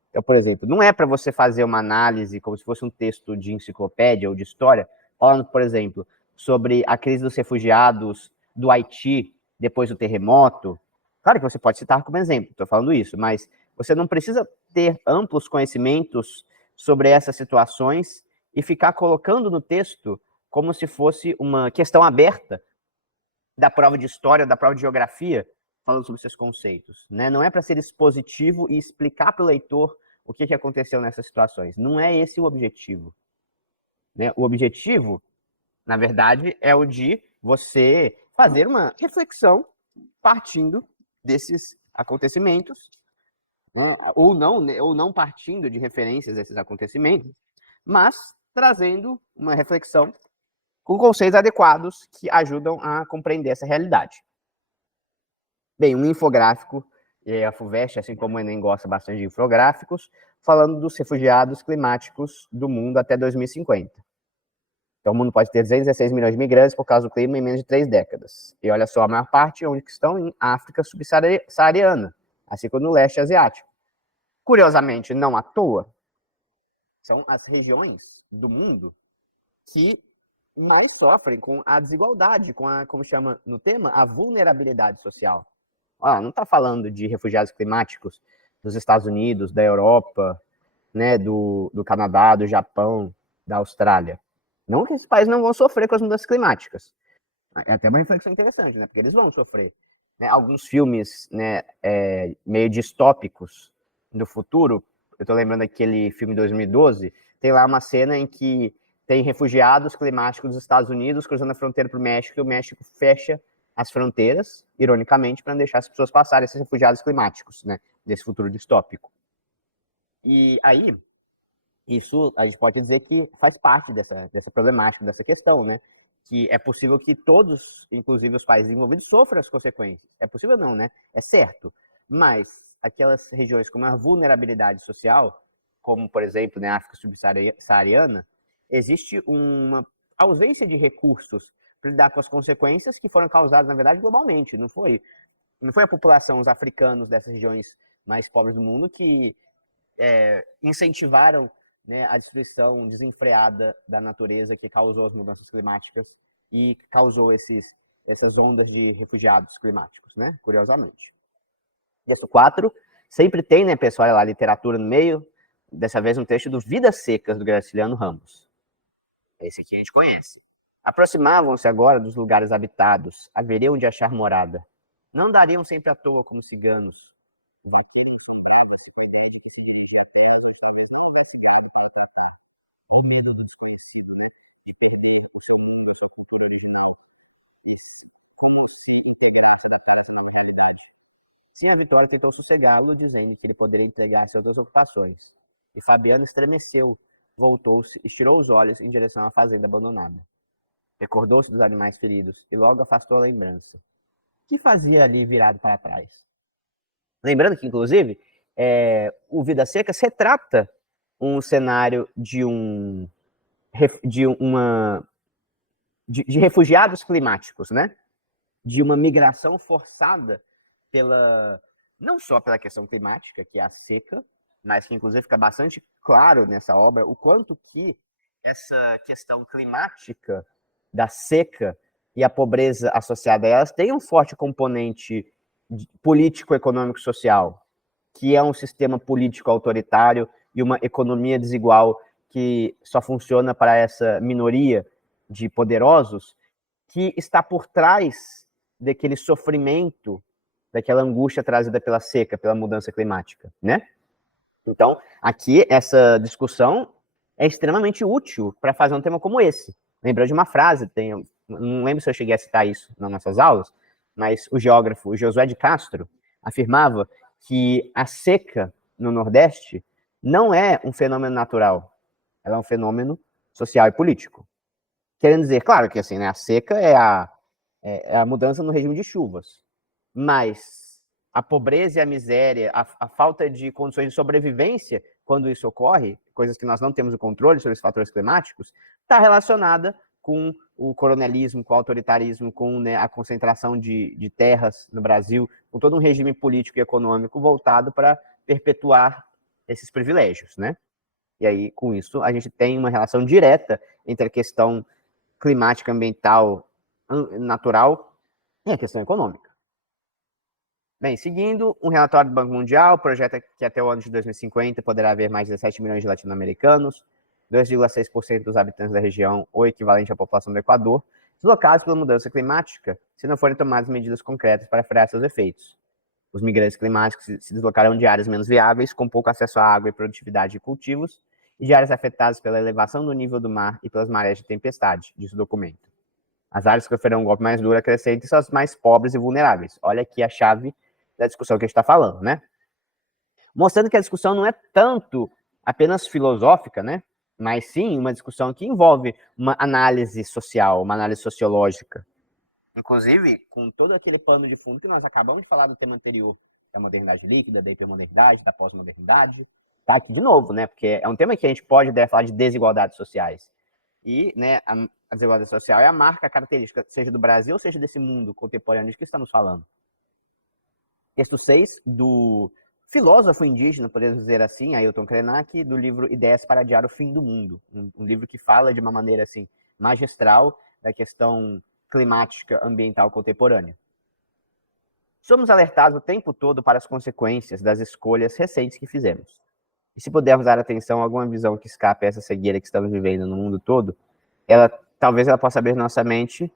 Então, por exemplo, não é para você fazer uma análise como se fosse um texto de enciclopédia ou de história, falando, por exemplo, sobre a crise dos refugiados do Haiti depois do terremoto. Claro que você pode citar como exemplo, estou falando isso, mas você não precisa ter amplos conhecimentos sobre essas situações e ficar colocando no texto como se fosse uma questão aberta da prova de história, da prova de geografia, falando sobre seus conceitos, né? Não é para ser expositivo e explicar para o leitor o que aconteceu nessas situações. Não é esse o objetivo, né? O objetivo, na verdade, é o de você fazer uma reflexão partindo desses acontecimentos, ou não partindo de referências desses acontecimentos, mas trazendo uma reflexão com conceitos adequados que ajudam a compreender essa realidade. Bem, um infográfico, a FUVEST, assim como o Enem gosta bastante de infográficos, falando dos refugiados climáticos do mundo até 2050. Então, o mundo pode ter 216 milhões de migrantes por causa do clima em menos de 3 décadas. E olha só, a maior parte onde estão em África subsaariana, assim como no leste asiático. Curiosamente, não à toa, são as regiões do mundo que mais sofrem com a desigualdade, com a, como chama no tema, a vulnerabilidade social. Não está falando de refugiados climáticos dos Estados Unidos, da Europa, né, do Canadá, do Japão, da Austrália. Não que esses países não vão sofrer com as mudanças climáticas. É até uma reflexão interessante, né, porque eles vão sofrer. Né, alguns filmes, né, meio distópicos do futuro, eu estou lembrando daquele filme de 2012, tem lá uma cena em que tem refugiados climáticos dos Estados Unidos cruzando a fronteira para o México, e o México fecha as fronteiras, ironicamente, para não deixar as pessoas passarem, esses refugiados climáticos, né, desse futuro distópico. E aí, isso a gente pode dizer que faz parte dessa problemática, dessa questão, né? Que é possível que todos, inclusive os países envolvidos, sofram as consequências. É possível não, né? É certo. Mas aquelas regiões com uma vulnerabilidade social, como, por exemplo, na África subsaariana, existe uma ausência de recursos para lidar com as consequências que foram causadas, na verdade, globalmente. Não foi a população, os africanos dessas regiões mais pobres do mundo que incentivaram, né, a destruição desenfreada da natureza que causou as mudanças climáticas e causou essas ondas de refugiados climáticos, né, curiosamente. Texto 4, sempre tem, né, pessoal, lá, literatura no meio, dessa vez um texto do Vidas Secas, do Graciliano Ramos. Esse aqui a gente conhece. Aproximavam-se agora dos lugares habitados, haveriam de achar morada. Não dariam sempre à toa como ciganos. O medo do seu mundo, da cultura original, como se integrar, se adaptar à realidade. Sim, a Vitória tentou sossegá-lo, dizendo que ele poderia entregar-se a outras ocupações. E Fabiano estremeceu, voltou-se, estirou os olhos em direção à fazenda abandonada. Recordou-se dos animais feridos e logo afastou a lembrança. O que fazia ali virado para trás? Lembrando que, inclusive, o Vidas Secas retrata um cenário de refugiados climáticos, né? De uma migração forçada não só pela questão climática, que é a seca, mas que inclusive fica bastante claro nessa obra o quanto que essa questão climática da seca e a pobreza associada a elas tem um forte componente político, econômico, social, que é um sistema político autoritário e uma economia desigual que só funciona para essa minoria de poderosos, que está por trás daquele sofrimento, daquela angústia trazida pela seca, pela mudança climática, né? Então, aqui, essa discussão é extremamente útil para fazer um tema como esse. Lembrou de uma frase, não lembro se eu cheguei a citar isso nas nossas aulas, mas o geógrafo Josué de Castro afirmava que a seca no Nordeste não é um fenômeno natural, ela é um fenômeno social e político. Querendo dizer, claro que assim, né, a seca é a mudança no regime de chuvas, mas a pobreza e a miséria, a falta de condições de sobrevivência, quando isso ocorre, coisas que nós não temos o controle sobre os fatores climáticos, está relacionada com o coronelismo, com o autoritarismo, com, né, a concentração de terras no Brasil, com todo um regime político e econômico voltado para perpetuar esses privilégios, né? E aí, com isso, a gente tem uma relação direta entre a questão climática, ambiental, natural e a questão econômica. Bem, seguindo, um relatório do Banco Mundial projeta que até o ano de 2050 poderá haver mais de 17 milhões de latino-americanos, 2,6% dos habitantes da região, ou equivalente à população do Equador, deslocados pela mudança climática, se não forem tomadas medidas concretas para frear seus efeitos. Os migrantes climáticos se deslocarão de áreas menos viáveis, com pouco acesso à água e produtividade de cultivos, e de áreas afetadas pela elevação do nível do mar e pelas marés de tempestade, diz o documento. As áreas que sofrerão um golpe mais duro acrescentem são as mais pobres e vulneráveis. Olha aqui a chave da discussão que a gente está falando, né? Mostrando que a discussão não é tanto apenas filosófica, né? Mas sim uma discussão que envolve uma análise social, uma análise sociológica. Inclusive, com todo aquele pano de fundo que nós acabamos de falar do tema anterior, da modernidade líquida, da hipermodernidade, da pós-modernidade, tá aqui de novo, né? Porque é um tema que a gente pode falar de desigualdades sociais. E, né, a desigualdade social é a marca característica, seja do Brasil, seja desse mundo contemporâneo de que estamos falando. Texto 6 do filósofo indígena, podemos dizer assim, Ailton Krenak, do livro Ideias para Adiar o Fim do Mundo. Um livro que fala de uma maneira assim magistral da questão climática ambiental contemporânea. Somos alertados o tempo todo para as consequências das escolhas recentes que fizemos. E se pudermos dar atenção a alguma visão que escape a essa cegueira que estamos vivendo no mundo todo, talvez ela possa abrir nossa mente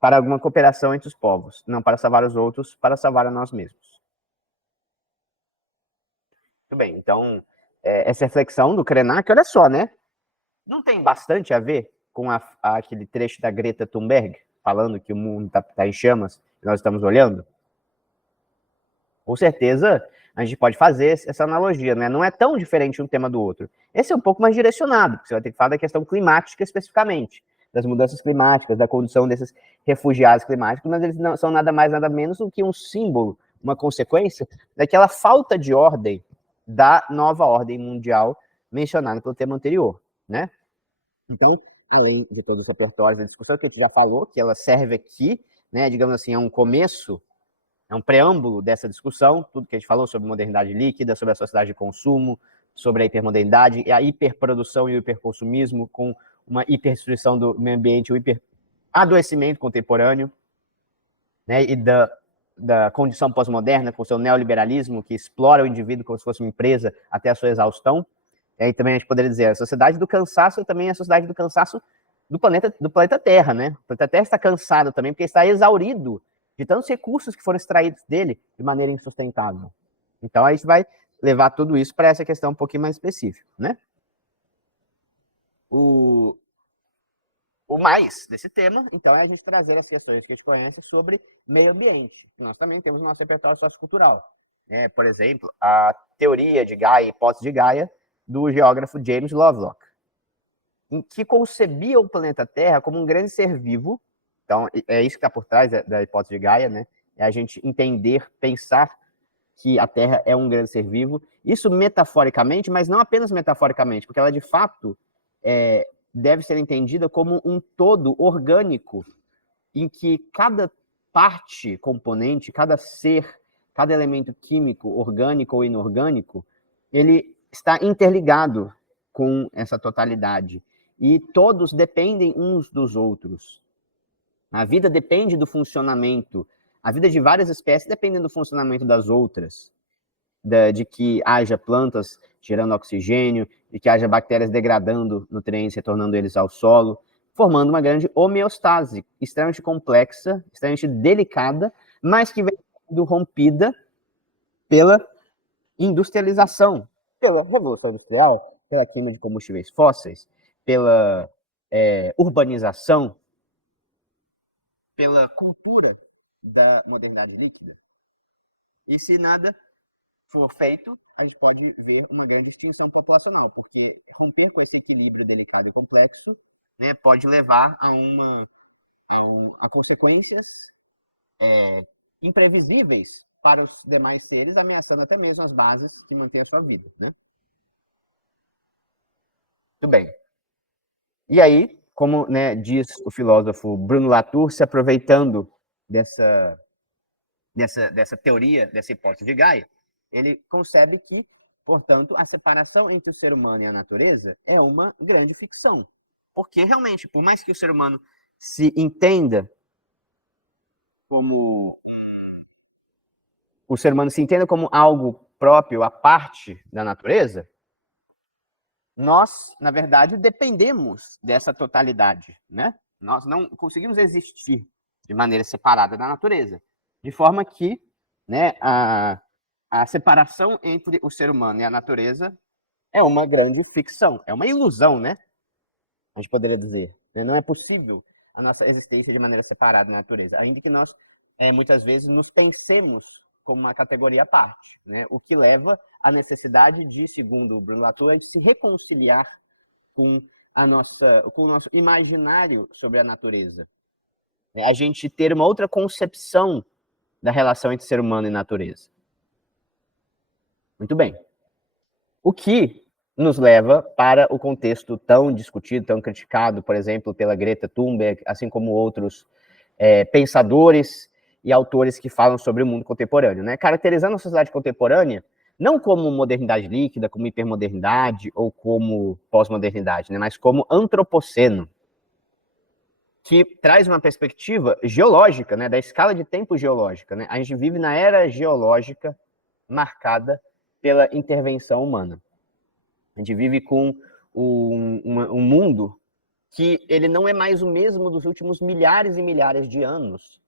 para alguma cooperação entre os povos, não para salvar os outros, para salvar a nós mesmos. Muito bem, então, essa reflexão do Krenak, olha só, né? Não tem bastante a ver com aquele trecho da Greta Thunberg, falando que o mundo está em chamas e nós estamos olhando? Com certeza, a gente pode fazer essa analogia, né? Não é tão diferente um tema do outro. Esse é um pouco mais direcionado, porque você vai ter que falar da questão climática especificamente, das mudanças climáticas, da condição desses refugiados climáticos, mas eles não são nada mais, nada menos do que um símbolo, uma consequência daquela falta de ordem da nova ordem mundial mencionada pelo tema anterior, né? Então, além de todo esse repertório de discussão que a gente já falou, que ela serve aqui, né, digamos assim, é um começo, é um preâmbulo dessa discussão, tudo que a gente falou sobre modernidade líquida, sobre a sociedade de consumo, sobre a hipermodernidade, e a hiperprodução e o hiperconsumismo, com uma hiperdestruição do meio ambiente, o hiperadoecimento contemporâneo, né, e da condição pós-moderna, com o seu neoliberalismo, que explora o indivíduo como se fosse uma empresa até a sua exaustão. E aí também a gente poderia dizer, a sociedade do cansaço também é a sociedade do cansaço do planeta Terra, né? O planeta Terra está cansado também, porque está exaurido de tantos recursos que foram extraídos dele de maneira insustentável. Então a gente vai levar tudo isso para essa questão um pouquinho mais específica, né? O mais desse tema, então, é a gente trazer as questões que a gente conhece sobre meio ambiente. Nós também temos no nosso repertório sociocultural. Por exemplo, a teoria de Gaia, a hipótese de Gaia, do geógrafo James Lovelock, em que concebia o planeta Terra como um grande ser vivo. Então, é isso que está por trás da hipótese de Gaia, né? É a gente entender, pensar que a Terra é um grande ser vivo. Isso metaforicamente, mas não apenas metaforicamente, porque ela, de fato, deve ser entendida como um todo orgânico, em que cada parte, componente, cada ser, cada elemento químico, orgânico ou inorgânico, ele está interligado com essa totalidade. E todos dependem uns dos outros. A vida depende do funcionamento. A vida de várias espécies depende do funcionamento das outras. De que haja plantas gerando oxigênio, de que haja bactérias degradando nutrientes, retornando eles ao solo, formando uma grande homeostase, extremamente complexa, extremamente delicada, mas que vem sendo rompida pela industrialização, pela revolução industrial, pela queima de combustíveis fósseis, pela urbanização, pela cultura da modernidade líquida. E se nada for feito, a gente pode ver uma grande extinção populacional, porque romper com esse equilíbrio delicado e complexo, né, pode levar a consequências imprevisíveis para os demais seres, ameaçando até mesmo as bases que mantêm a sua vida. Né? Muito bem. E aí, como, né, diz o filósofo Bruno Latour, se aproveitando dessa teoria, dessa hipótese de Gaia, ele concebe que, portanto, a separação entre o ser humano e a natureza é uma grande ficção. Porque, realmente, por mais que o ser humano se entenda como... O ser humano se entenda como algo próprio, à parte da natureza, nós, na verdade, dependemos dessa totalidade, né? Nós não conseguimos existir de maneira separada da natureza. De forma que, né, a separação entre o ser humano e a natureza é uma grande ficção, é uma ilusão, né? A gente poderia dizer. Não é possível a nossa existência de maneira separada da natureza, ainda que nós, muitas vezes, nos pensemos como uma categoria à parte, né? O que leva à necessidade de, segundo o Bruno Latour, de se reconciliar com o nosso imaginário sobre a natureza. A gente ter uma outra concepção da relação entre ser humano e natureza. Muito bem. O que nos leva para o contexto tão discutido, tão criticado, por exemplo, pela Greta Thunberg, assim como outros pensadores e autores que falam sobre o mundo contemporâneo, né? Caracterizando a sociedade contemporânea não como modernidade líquida, como hipermodernidade ou como pós-modernidade, né? Mas como antropoceno, que traz uma perspectiva geológica, né? Da escala de tempo geológica, né? A gente vive na era geológica marcada pela intervenção humana. A gente vive com um mundo que ele não é mais o mesmo dos últimos milhares e milhares de anos,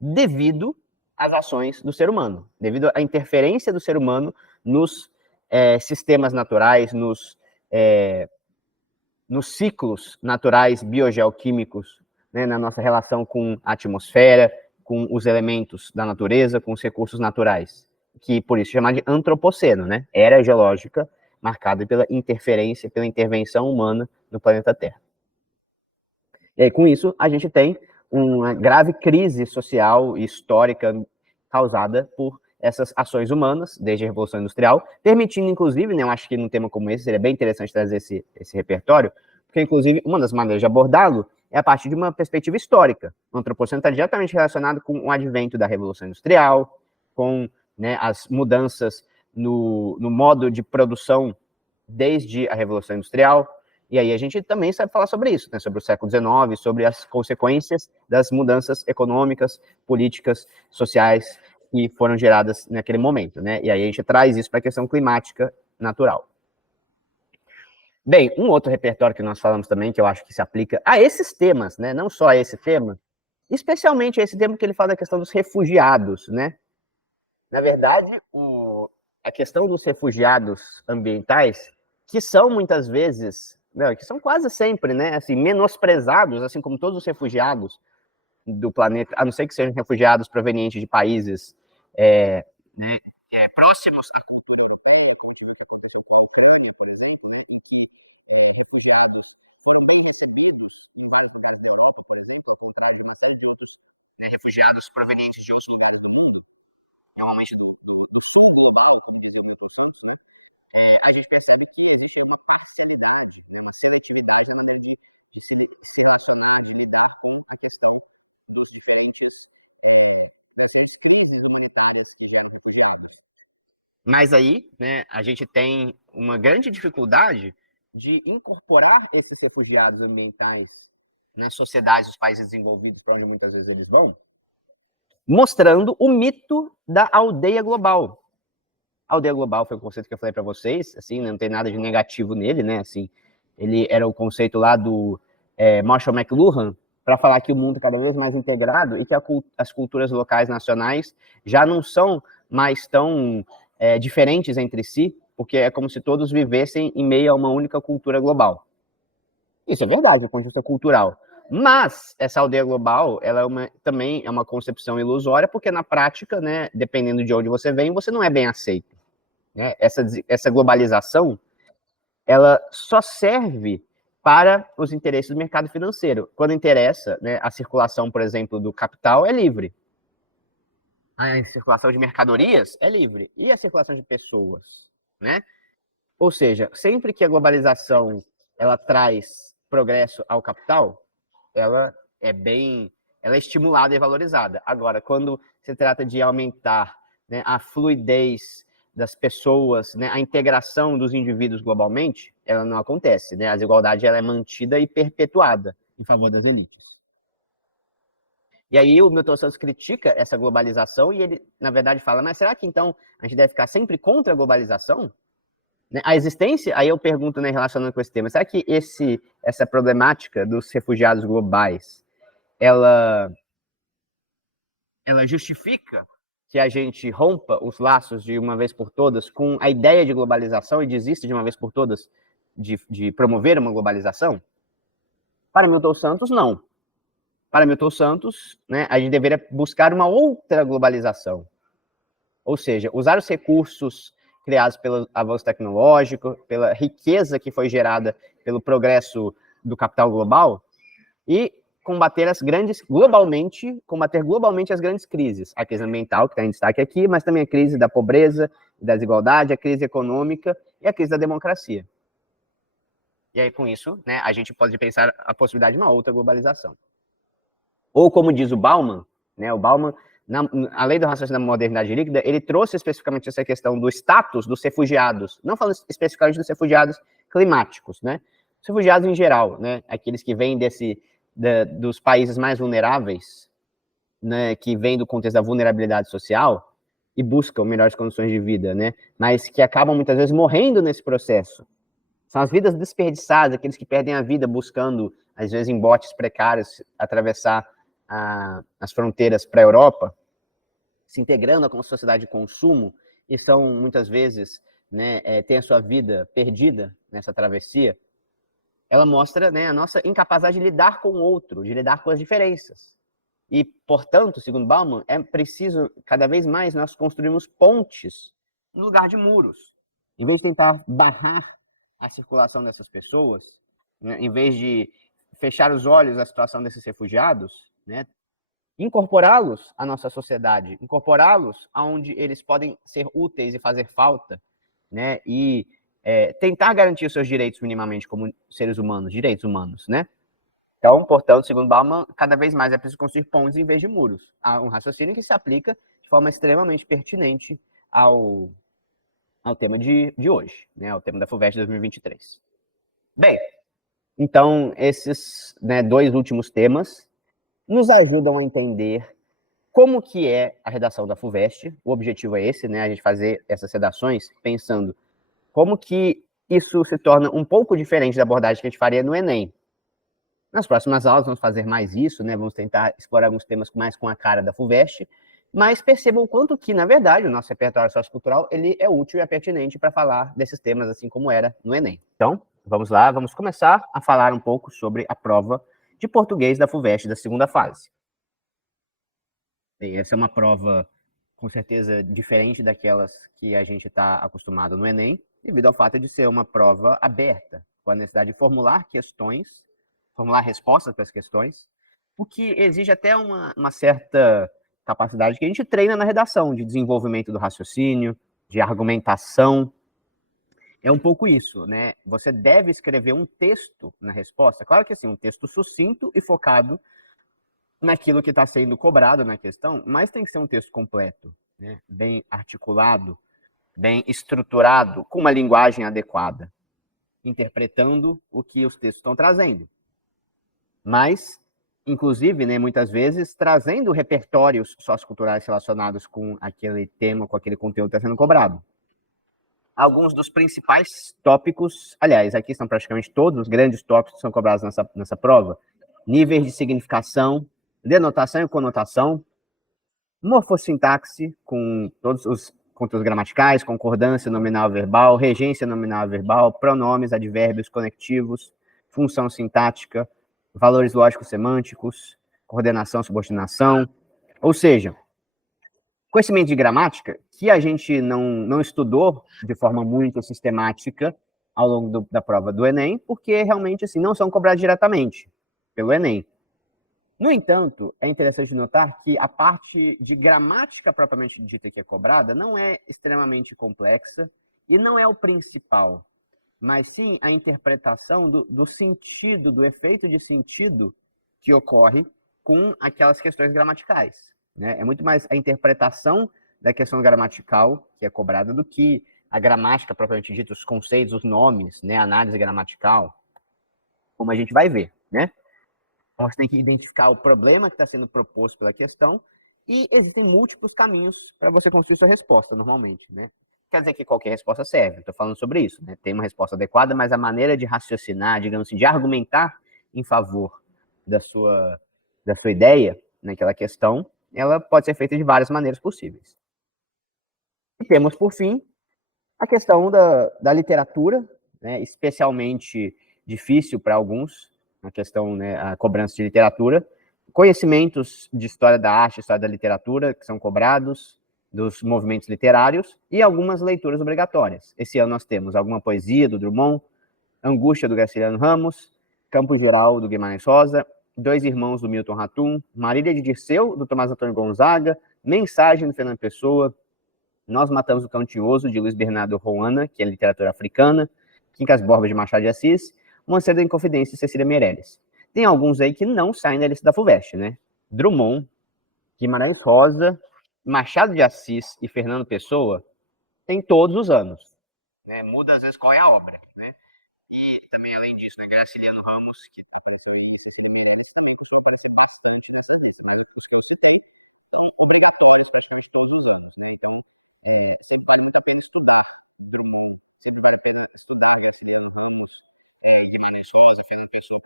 devido às ações do ser humano, devido à interferência do ser humano nos sistemas naturais, nos ciclos naturais biogeoquímicos, né, na nossa relação com a atmosfera, com os elementos da natureza, com os recursos naturais, que por isso chama de antropoceno, né? Era geológica marcada pela interferência, pela intervenção humana no planeta Terra. E aí, com isso, a gente tem uma grave crise social e histórica causada por essas ações humanas, desde a Revolução Industrial, permitindo, inclusive, né, eu acho que num tema como esse seria bem interessante trazer esse repertório, porque, inclusive, uma das maneiras de abordá-lo é a partir de uma perspectiva histórica. O antropoceno está diretamente relacionado com o advento da Revolução Industrial, com, né, as mudanças no modo de produção desde a Revolução Industrial. E aí a gente também sabe falar sobre isso, né? Sobre o século XIX, sobre as consequências das mudanças econômicas, políticas, sociais que foram geradas naquele momento, né? E aí a gente traz isso para a questão climática natural. Bem, um outro repertório que nós falamos também, que eu acho que se aplica a esses temas, né? Não só a esse tema, especialmente a esse tema que ele fala da questão dos refugiados, né? Na verdade, a questão dos refugiados ambientais, que são muitas vezes, não, que são quase sempre, né, assim, menosprezados, assim como todos os refugiados do planeta, a não ser que sejam refugiados provenientes de países né, próximos à cultura europeia, como aconteceu com a Ucrânia, por exemplo, né, refugiados foram bem recebidos em vários países da Europa, por exemplo, ao contrário de uma série de outros, né, refugiados provenientes de outros lugares do mundo, normalmente do sul global, como né, a gente percebe que existe uma parcialidade, uma seletividade, uma maneira de se relacionar, lidar com a questão dos direitos mas aí, né, a gente tem uma grande dificuldade de incorporar esses refugiados ambientais nas sociedades dos países desenvolvidos, para onde muitas vezes eles vão, mostrando o mito da aldeia global. A aldeia global foi o conceito que eu falei para vocês, assim, não tem nada de negativo nele, né? Assim, ele era o conceito lá do Marshall McLuhan, para falar que o mundo é cada vez mais integrado e que as culturas locais nacionais já não são mais tão diferentes entre si, porque é como se todos vivessem em meio a uma única cultura global. Isso é verdade, do ponto de vista cultural. Mas essa aldeia global, ela também é uma concepção ilusória, porque na prática, né, dependendo de onde você vem, você não é bem aceito. Né? Essa globalização, ela só serve para os interesses do mercado financeiro. Quando interessa, né, a circulação, por exemplo, do capital é livre. A circulação de mercadorias é livre. E a circulação de pessoas, né? Ou seja, sempre que a globalização ela traz progresso ao capital, ela é estimulada e valorizada. Agora, quando se trata de aumentar, né, a fluidez das pessoas, né, a integração dos indivíduos globalmente, ela não acontece, né? A desigualdade ela é mantida e perpetuada em favor das elites. E aí o Milton Santos critica essa globalização e ele, na verdade, fala, mas será que então a gente deve ficar sempre contra a globalização? A existência, aí eu pergunto, né, relacionando com esse tema, será que essa problemática dos refugiados globais, ela justifica que a gente rompa os laços de uma vez por todas com a ideia de globalização e desista de uma vez por todas de promover uma globalização? Para Milton Santos, não. Para Milton Santos, né, a gente deveria buscar uma outra globalização. Ou seja, usar os recursos criados pelo avanço tecnológico, pela riqueza que foi gerada pelo progresso do capital global e combater globalmente as grandes crises. A crise ambiental, que está em destaque aqui, mas também a crise da pobreza, da desigualdade, a crise econômica e a crise da democracia. E aí, com isso, né, a gente pode pensar a possibilidade de uma outra globalização. Ou, como diz o Bauman, né, a lei do raciocínio da modernidade líquida, ele trouxe especificamente essa questão do status dos refugiados, não falando especificamente dos refugiados climáticos, né, os refugiados em geral, né, aqueles que vêm dos países mais vulneráveis, né, que vêm do contexto da vulnerabilidade social e buscam melhores condições de vida, né, mas que acabam muitas vezes morrendo nesse processo. São as vidas desperdiçadas, aqueles que perdem a vida buscando, às vezes em botes precários, atravessar as fronteiras para a Europa, se integrando com a sociedade de consumo, e são, muitas vezes, né, têm a sua vida perdida nessa travessia. Ela mostra, né, a nossa incapacidade de lidar com o outro, de lidar com as diferenças. E, portanto, segundo Bauman, é preciso, cada vez mais, nós construirmos pontes no lugar de muros. Em vez de tentar barrar a circulação dessas pessoas, né, em vez de fechar os olhos à situação desses refugiados, né, incorporá-los à nossa sociedade, incorporá-los aonde eles podem ser úteis e fazer falta, né, e tentar garantir os seus direitos minimamente como seres humanos, direitos humanos, né? Então, portanto, segundo Bauman, cada vez mais é preciso construir pontes em vez de muros. Há um raciocínio que se aplica de forma extremamente pertinente ao tema de hoje, né, ao tema da FUVEST 2023. Bem, então, esses, né, dois últimos temas nos ajudam a entender como que é a redação da FUVEST. O objetivo é esse, né, a gente fazer essas redações pensando como que isso se torna um pouco diferente da abordagem que a gente faria no Enem. Nas próximas aulas vamos fazer mais isso, né, vamos tentar explorar alguns temas mais com a cara da FUVEST, mas percebam o quanto que, na verdade, o nosso repertório sociocultural ele é útil e é pertinente para falar desses temas, assim como era no Enem. Então, vamos lá, vamos começar a falar um pouco sobre a prova de português da FUVEST da segunda fase. Bem, essa é uma prova, com certeza, diferente daquelas que a gente está acostumado no Enem, devido ao fato de ser uma prova aberta, com a necessidade de formular questões, formular respostas para as questões, o que exige até uma certa capacidade que a gente treina na redação, de desenvolvimento do raciocínio, de argumentação. É um pouco isso, né? Você deve escrever um texto na resposta, claro que assim, um texto sucinto e focado naquilo que está sendo cobrado na questão, mas tem que ser um texto completo, né? Bem articulado, bem estruturado, com uma linguagem adequada, interpretando o que os textos estão trazendo. Mas, inclusive, né, muitas vezes, trazendo repertórios socioculturais relacionados com aquele tema, com aquele conteúdo que está sendo cobrado. Alguns dos principais tópicos, aliás, aqui estão praticamente todos os grandes tópicos que são cobrados nessa prova: níveis de significação, denotação e conotação, morfossintaxe, com todos os conteúdos gramaticais, concordância nominal verbal, regência nominal verbal, pronomes, advérbios, conectivos, função sintática, valores lógicos semânticos, coordenação, subordinação. Ou seja, conhecimento de gramática que a gente não estudou de forma muito sistemática ao longo da prova do Enem, porque realmente assim, não são cobrados diretamente pelo Enem. No entanto, é interessante notar que a parte de gramática propriamente dita que é cobrada não é extremamente complexa e não é o principal, mas sim a interpretação do sentido, do efeito de sentido que ocorre com aquelas questões gramaticais, né? É muito mais a interpretação da questão gramatical que é cobrada do que a gramática propriamente dita, os conceitos, os nomes, né? A análise gramatical, como a gente vai ver, né? Você tem que identificar o problema que está sendo proposto pela questão e existem múltiplos caminhos para você construir sua resposta, normalmente, né? Quer dizer que qualquer resposta serve, estou falando sobre isso, né? Tem uma resposta adequada, mas a maneira de raciocinar, digamos assim, de argumentar em favor da sua ideia naquela questão, ela pode ser feita de várias maneiras possíveis. E temos, por fim, a questão da literatura, né? Especialmente difícil para alguns, a questão, né, a cobrança de literatura, conhecimentos de história da arte, história da literatura, que são cobrados, dos movimentos literários, e algumas leituras obrigatórias. Esse ano nós temos alguma poesia do Drummond, Angústia do Graciliano Ramos, Campo Jural do Guimarães Rosa, Dois Irmãos do Milton Ratum, Marília de Dirceu do Tomás Antônio Gonzaga, Mensagem do Fernando Pessoa, Nós Matamos o Cão Tinhoso, de Luiz Bernardo Roana, que é literatura africana, Quincas Borbas, de Machado de Assis, Monteiro da Inconfidência, de Cecília Meirelles. Tem alguns aí que não saem da lista da FUVEST, né? Drummond, Guimarães Rosa, Machado de Assis e Fernando Pessoa tem todos os anos. Né? Muda às vezes qual é a obra, né? E também, além disso, né, Graciliano Ramos, que e Guimarães Rosa, Fernando Pessoa,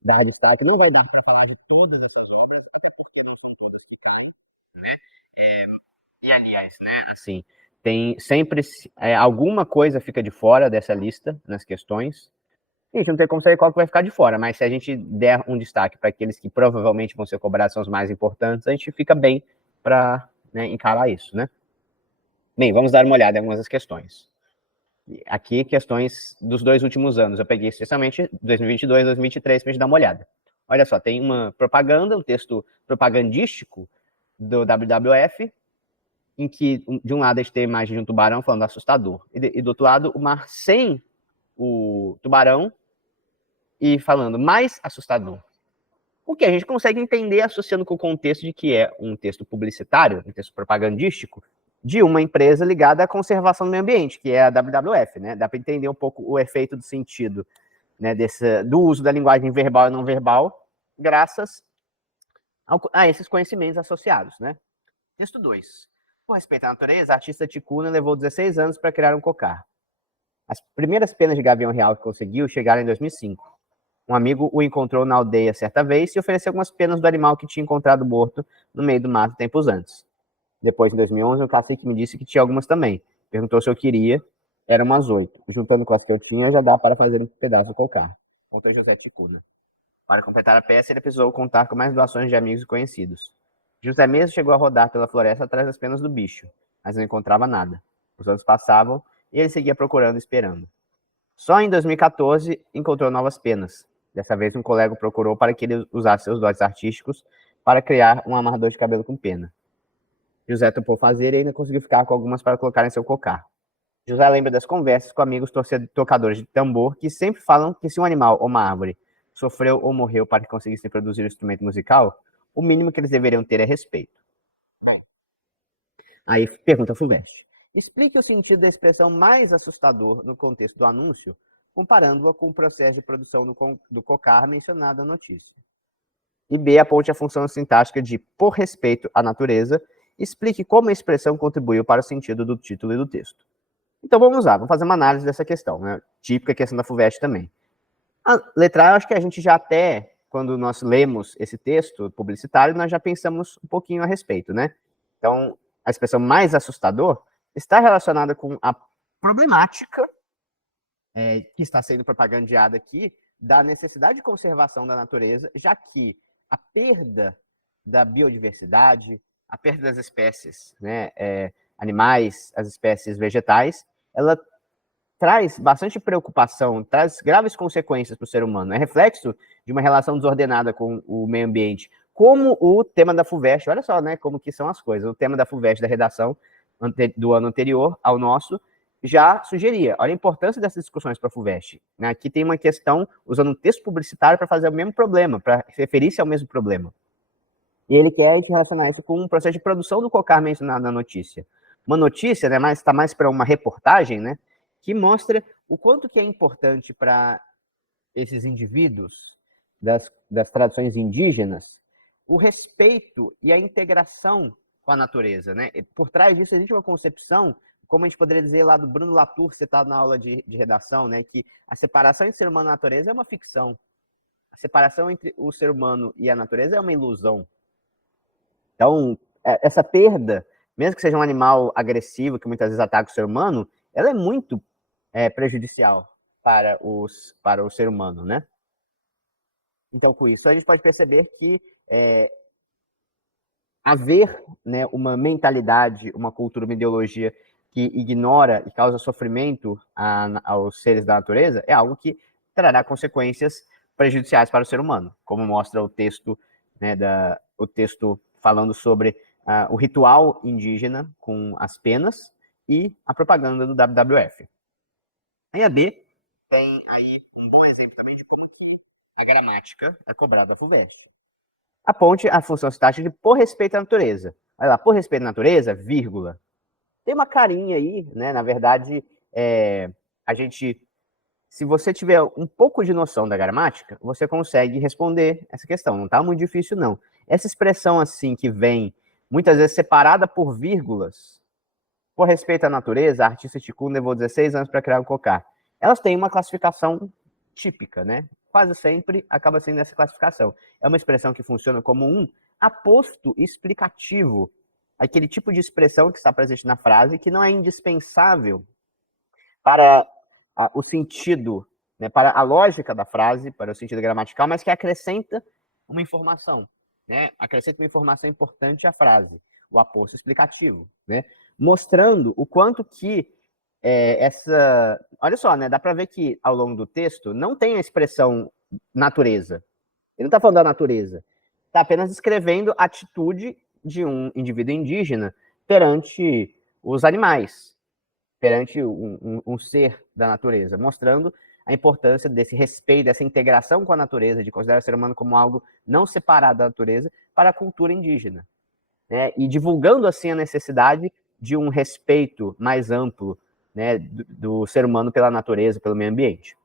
dá destaque, não vai dar para falar de todas essas obras, até porque não são todas que caem, né? É, e aliás, né, assim, tem sempre alguma coisa fica de fora dessa lista nas questões. A gente não tem como saber qual que vai ficar de fora, mas se a gente der um destaque para aqueles que provavelmente vão ser cobrados, são os mais importantes, a gente fica bem para, né, encarar isso, né? Bem, vamos dar uma olhada em algumas das questões. Aqui, questões dos 2 últimos anos. Eu peguei especialmente 2022, 2023, para a gente dar uma olhada. Olha só, tem uma propaganda, um texto propagandístico do WWF, em que, de um lado, a gente tem a imagem de um tubarão falando assustador, e do outro lado, o mar sem o tubarão e falando mais assustador. O que a gente consegue entender associando com o contexto de que é um texto publicitário, um texto propagandístico, de uma empresa ligada à conservação do meio ambiente, que é a WWF, né? Dá para entender um pouco o efeito do sentido, né, do uso da linguagem verbal e não verbal, graças a esses conhecimentos associados, né? Texto 2. Com respeito à natureza, a artista Ticuna levou 16 anos para criar um cocar. As primeiras penas de gavião real que conseguiu chegaram em 2005. Um amigo o encontrou na aldeia certa vez e ofereceu algumas penas do animal que tinha encontrado morto no meio do mato tempos antes. Depois, em 2011, o cacique me disse que tinha algumas também. Perguntou se eu queria. Eram umas 8. Juntando com as que eu tinha, já dá para fazer um pedaço do cocar. Conta José Ticuna. Para completar a peça, ele precisou contar com mais doações de amigos e conhecidos. José mesmo chegou a rodar pela floresta atrás das penas do bicho, mas não encontrava nada. Os anos passavam e ele seguia procurando e esperando. Só em 2014 encontrou novas penas. Dessa vez, um colega procurou para que ele usasse seus dotes artísticos para criar um amarrador de cabelo com pena. José topou fazer e ainda conseguiu ficar com algumas para colocar em seu cocar. José lembra das conversas com amigos tocadores de tambor que sempre falam que se um animal ou uma árvore sofreu ou morreu para que conseguissem produzir um instrumento musical, o mínimo que eles deveriam ter é respeito. Bom, aí pergunta Fulvestre. Explique o sentido da expressão mais assustador no contexto do anúncio, comparando-a com o processo de produção do cocar mencionado na notícia. E B, aponte a função sintática de por respeito à natureza, explique como a expressão contribuiu para o sentido do título e do texto. Então vamos lá, vamos fazer uma análise dessa questão, né? Típica questão da FUVEST também. A letra A, eu acho que a gente já até, quando nós lemos esse texto publicitário, nós já pensamos um pouquinho a respeito, né? Então, a expressão mais assustador está relacionada com a problemática que está sendo propagandeada aqui da necessidade de conservação da natureza, já que a perda da biodiversidade, a perda das espécies, né, animais, as espécies vegetais, ela traz bastante preocupação, traz graves consequências para o ser humano. É reflexo de uma relação desordenada com o meio ambiente, como o tema da FUVEST, olha só, né, como que são as coisas. O tema da FUVEST da redação do ano anterior ao nosso já sugeria. Olha a importância dessas discussões para a FUVEST. Né? Aqui tem uma questão usando um texto publicitário para fazer o mesmo problema, para referir-se ao mesmo problema. E ele quer relacionar isso com um processo de produção do cocar mencionado na notícia. Uma notícia, né, está mais para uma reportagem, né, que mostra o quanto que é importante para esses indivíduos das tradições indígenas o respeito e a integração com a natureza. Né? E por trás disso existe uma concepção, como a gente poderia dizer lá do Bruno Latour, citado na aula de redação, né, que a separação entre ser humano e a natureza é uma ficção. A separação entre o ser humano e a natureza é uma ilusão. Então, essa perda, mesmo que seja um animal agressivo, que muitas vezes ataca o ser humano, ela é muito prejudicial para o ser humano, né? Então, com isso, a gente pode perceber que haver, né, uma mentalidade, uma cultura, uma ideologia que ignora e causa sofrimento aos seres da natureza é algo que trará consequências prejudiciais para o ser humano, como mostra o texto, né, o texto falando sobre o ritual indígena com as penas e a propaganda do WWF. Aí a B tem aí um bom exemplo também de como a gramática é cobrada a FUVEST. Aponte a função sintática de por respeito à natureza. Olha lá, por respeito à natureza, vírgula. Tem uma carinha aí, né? Na verdade, se você tiver um pouco de noção da gramática, você consegue responder essa questão. Não está muito difícil, não. Essa expressão assim que vem, muitas vezes separada por vírgulas, por respeito à natureza, a artista Ticum levou 16 anos para criar o cocar. Elas têm uma classificação típica, né? Quase sempre acaba sendo essa classificação. É uma expressão que funciona como um aposto explicativo, aquele tipo de expressão que está presente na frase que não é indispensável para o sentido, né, para a lógica da frase, para o sentido gramatical, mas que acrescenta uma informação, né? Acrescenta uma informação importante à frase, o aposto explicativo, né? Mostrando o quanto que olha só, né? Dá para ver que ao longo do texto não tem a expressão natureza. Ele não está falando da natureza. Está apenas descrevendo a atitude de um indivíduo indígena perante os animais, perante um ser da natureza, mostrando a importância desse respeito, dessa integração com a natureza, de considerar o ser humano como algo não separado da natureza para a cultura indígena, né? E divulgando assim a necessidade de um respeito mais amplo, né, do ser humano pela natureza, pelo meio ambiente.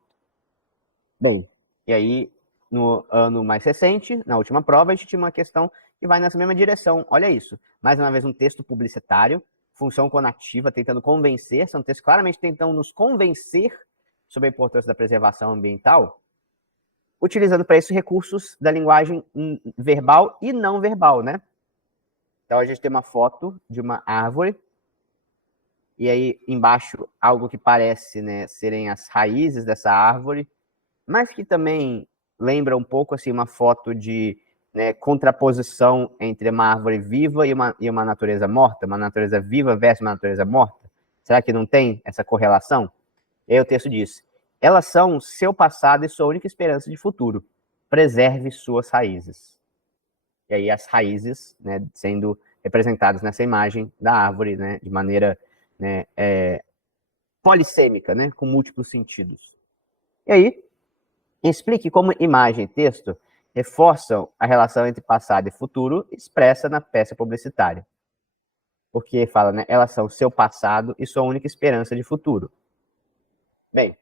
Bem, e aí, no ano mais recente, na última prova, a gente tinha uma questão que vai nessa mesma direção. Olha isso, mais uma vez um texto publicitário, função conativa, tentando convencer, são textos claramente tentando nos convencer sobre a importância da preservação ambiental, utilizando para isso recursos da linguagem verbal e não verbal, né? Então a gente tem uma foto de uma árvore, e aí embaixo algo que parece, né, serem as raízes dessa árvore, mas que também lembra um pouco assim uma foto de, né, contraposição entre uma árvore viva e uma natureza morta, uma natureza viva versus uma natureza morta. Será que não tem essa correlação? E aí o texto diz: elas são seu passado e sua única esperança de futuro. Preserve suas raízes. E aí as raízes, né, sendo representadas nessa imagem da árvore, né, de maneira, né, polissêmica, né, com múltiplos sentidos. E aí, explique como imagem e texto reforçam a relação entre passado e futuro expressa na peça publicitária. Porque fala, né, elas são seu passado e sua única esperança de futuro. Bem,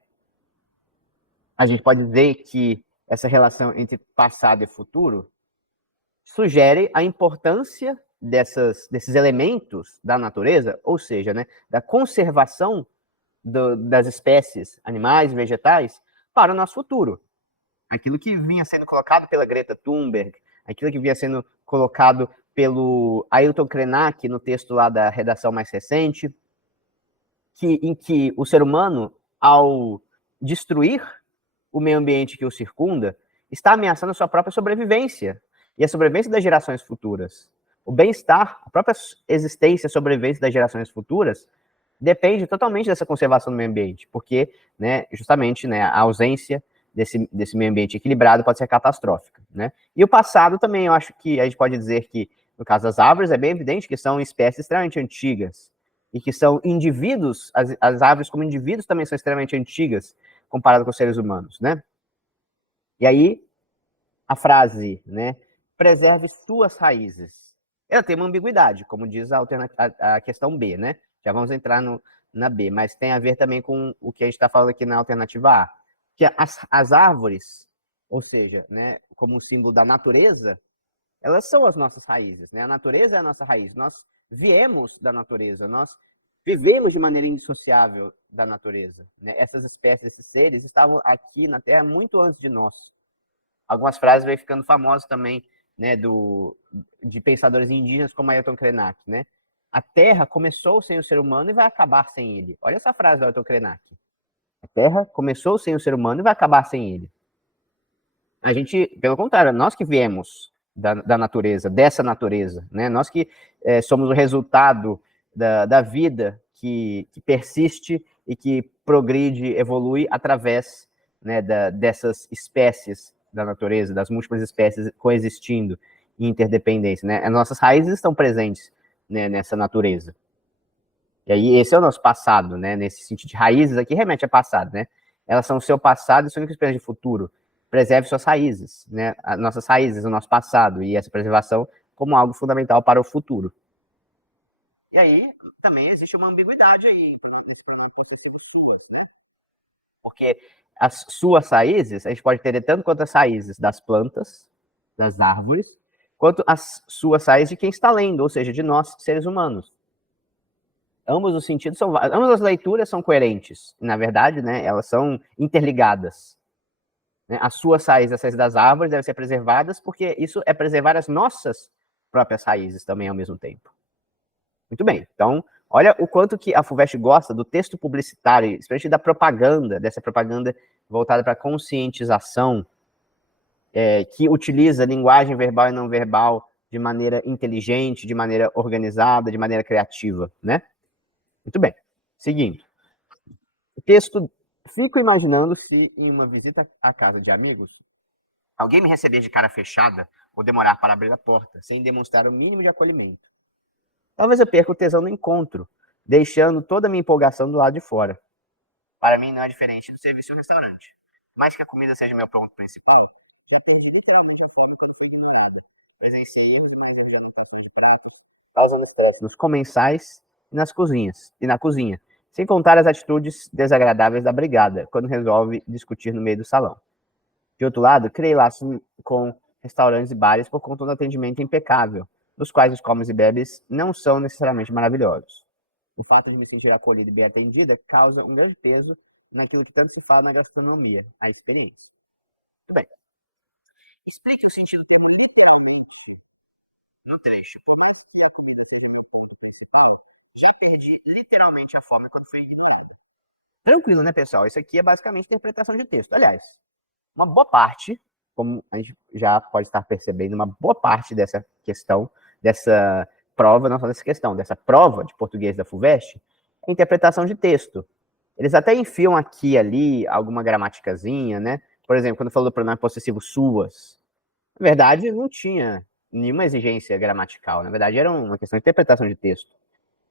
a gente pode dizer que essa relação entre passado e futuro sugere a importância desses elementos da natureza, ou seja, né, da conservação das espécies animais e vegetais para o nosso futuro. Aquilo que vinha sendo colocado pela Greta Thunberg, aquilo que vinha sendo colocado pelo Ailton Krenak no texto lá da redação mais recente, em que o ser humano, ao destruir o meio ambiente que o circunda, está ameaçando a sua própria sobrevivência e a sobrevivência das gerações futuras. O bem-estar, a própria existência e sobrevivência das gerações futuras depende totalmente dessa conservação do meio ambiente, porque, né, justamente, né, a ausência desse meio ambiente equilibrado pode ser catastrófica, né? E o passado também, eu acho que a gente pode dizer que, no caso das árvores, é bem evidente que são espécies extremamente antigas e que são indivíduos, as árvores como indivíduos também são extremamente antigas comparado com os seres humanos, né? E aí, a frase, né, preserve suas raízes, ela tem uma ambiguidade, como diz a questão B, né? Já vamos entrar na B, mas tem a ver também com o que a gente está falando aqui na alternativa A, que as árvores, ou seja, né, como um símbolo da natureza, elas são as nossas raízes, né? A natureza é a nossa raiz, nós viemos da natureza, nós vivemos de maneira indissociável da natureza, né? Essas espécies, esses seres estavam aqui na Terra muito antes de nós. Algumas frases vêm ficando famosas também, né, de pensadores indígenas como Ailton Krenak, né? A Terra começou sem o ser humano e vai acabar sem ele. Olha essa frase do Ailton Krenak. A Terra começou sem o ser humano e vai acabar sem ele. A gente, pelo contrário, nós que viemos da natureza, dessa natureza, né? Nós que somos o resultado da vida que persiste e que progride, evolui através, né, dessas espécies da natureza, das múltiplas espécies coexistindo. e interdependência, né? As nossas raízes estão presentes, né, nessa natureza. E aí, esse é o nosso passado, né? Nesse sentido de raízes aqui, remete a passado, né? Elas são o seu passado e sua única esperança de futuro. Preserve suas raízes, né? As nossas raízes, o nosso passado, e essa preservação como algo fundamental para o futuro. E aí, também existe uma ambiguidade aí, nesse pronome possessivo suas, né? Porque as suas raízes, a gente pode entender tanto quanto as raízes das plantas, das árvores, quanto as suas raízes de quem está lendo, ou seja, de nós, seres humanos. Ambos os sentidos são, ambas as leituras são coerentes. Na verdade, né, elas são interligadas. Né? As suas raízes, as raízes das árvores, devem ser preservadas, porque isso é preservar as nossas próprias raízes também ao mesmo tempo. Muito bem. Então, olha o quanto que a FUVEST gosta do texto publicitário, especialmente da propaganda, dessa propaganda voltada para a conscientização, que utiliza linguagem verbal e não verbal de maneira inteligente, de maneira organizada, de maneira criativa, né? Muito bem. Seguindo. O texto, fico imaginando se em uma visita à casa de amigos, alguém me receber de cara fechada ou demorar para abrir a porta, sem demonstrar o mínimo de acolhimento. Talvez eu perca o tesão do encontro, deixando toda a minha empolgação do lado de fora. Para mim não é diferente do serviço em um restaurante. Mais que a comida seja meu ponto principal, só perdi literalmente a fome quando foi ignorada. Presenciei erros nas organizações de pratos, causando estresse nos comensais e nas cozinhas, e na cozinha, sem contar as atitudes desagradáveis da brigada, quando resolve discutir no meio do salão. De outro lado, criei laços com restaurantes e bares por conta do atendimento impecável, dos quais os comes e bebes não são necessariamente maravilhosos. O fato de me sentir acolhida e bem atendida causa um grande peso naquilo que tanto se fala na gastronomia, a experiência. Muito bem. Explique o sentido do termo literalmente no trecho. Por mais que a comida seja meu ponto principal, já perdi literalmente a fome quando fui ignorada. Tranquilo, né, pessoal? Isso aqui é basicamente interpretação de texto. Aliás, uma boa parte, como a gente já pode estar percebendo, uma boa parte dessa questão, dessa prova, não só dessa questão, dessa prova de português da FUVEST, é interpretação de texto. Eles até enfiam aqui e ali alguma gramaticazinha, né? Por exemplo, quando falou do pronome possessivo suas, na verdade não tinha nenhuma exigência gramatical, na verdade era uma questão de interpretação de texto.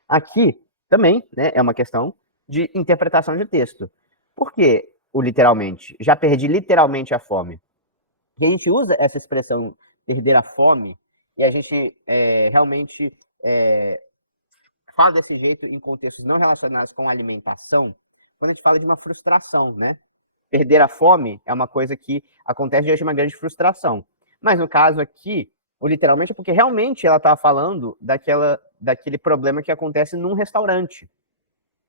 Aqui também, né, é uma questão de interpretação de texto. Por que o literalmente? Já perdi literalmente a fome. E a gente usa essa expressão perder a fome e a gente realmente fala desse jeito em contextos não relacionados com alimentação, quando a gente fala de uma frustração, né? Perder a fome é uma coisa que acontece diante de uma grande frustração. Mas no caso aqui, o literalmente é porque realmente ela estava falando daquele problema que acontece num restaurante.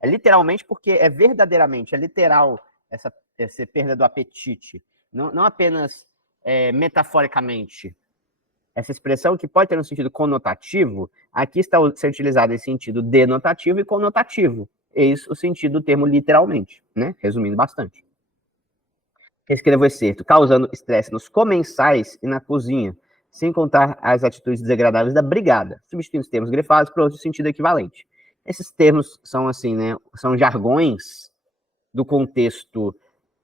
É literalmente porque é verdadeiramente, é literal essa perda do apetite. Não apenas metaforicamente. Essa expressão que pode ter um sentido conotativo, aqui está sendo utilizada em sentido denotativo e conotativo. Eis o sentido do termo literalmente, né? Resumindo bastante. Escrevo excerto, causando estresse nos comensais e na cozinha, sem contar as atitudes desagradáveis da brigada, substituindo os termos grifados por outro sentido equivalente. Esses termos são assim, né? São jargões do contexto,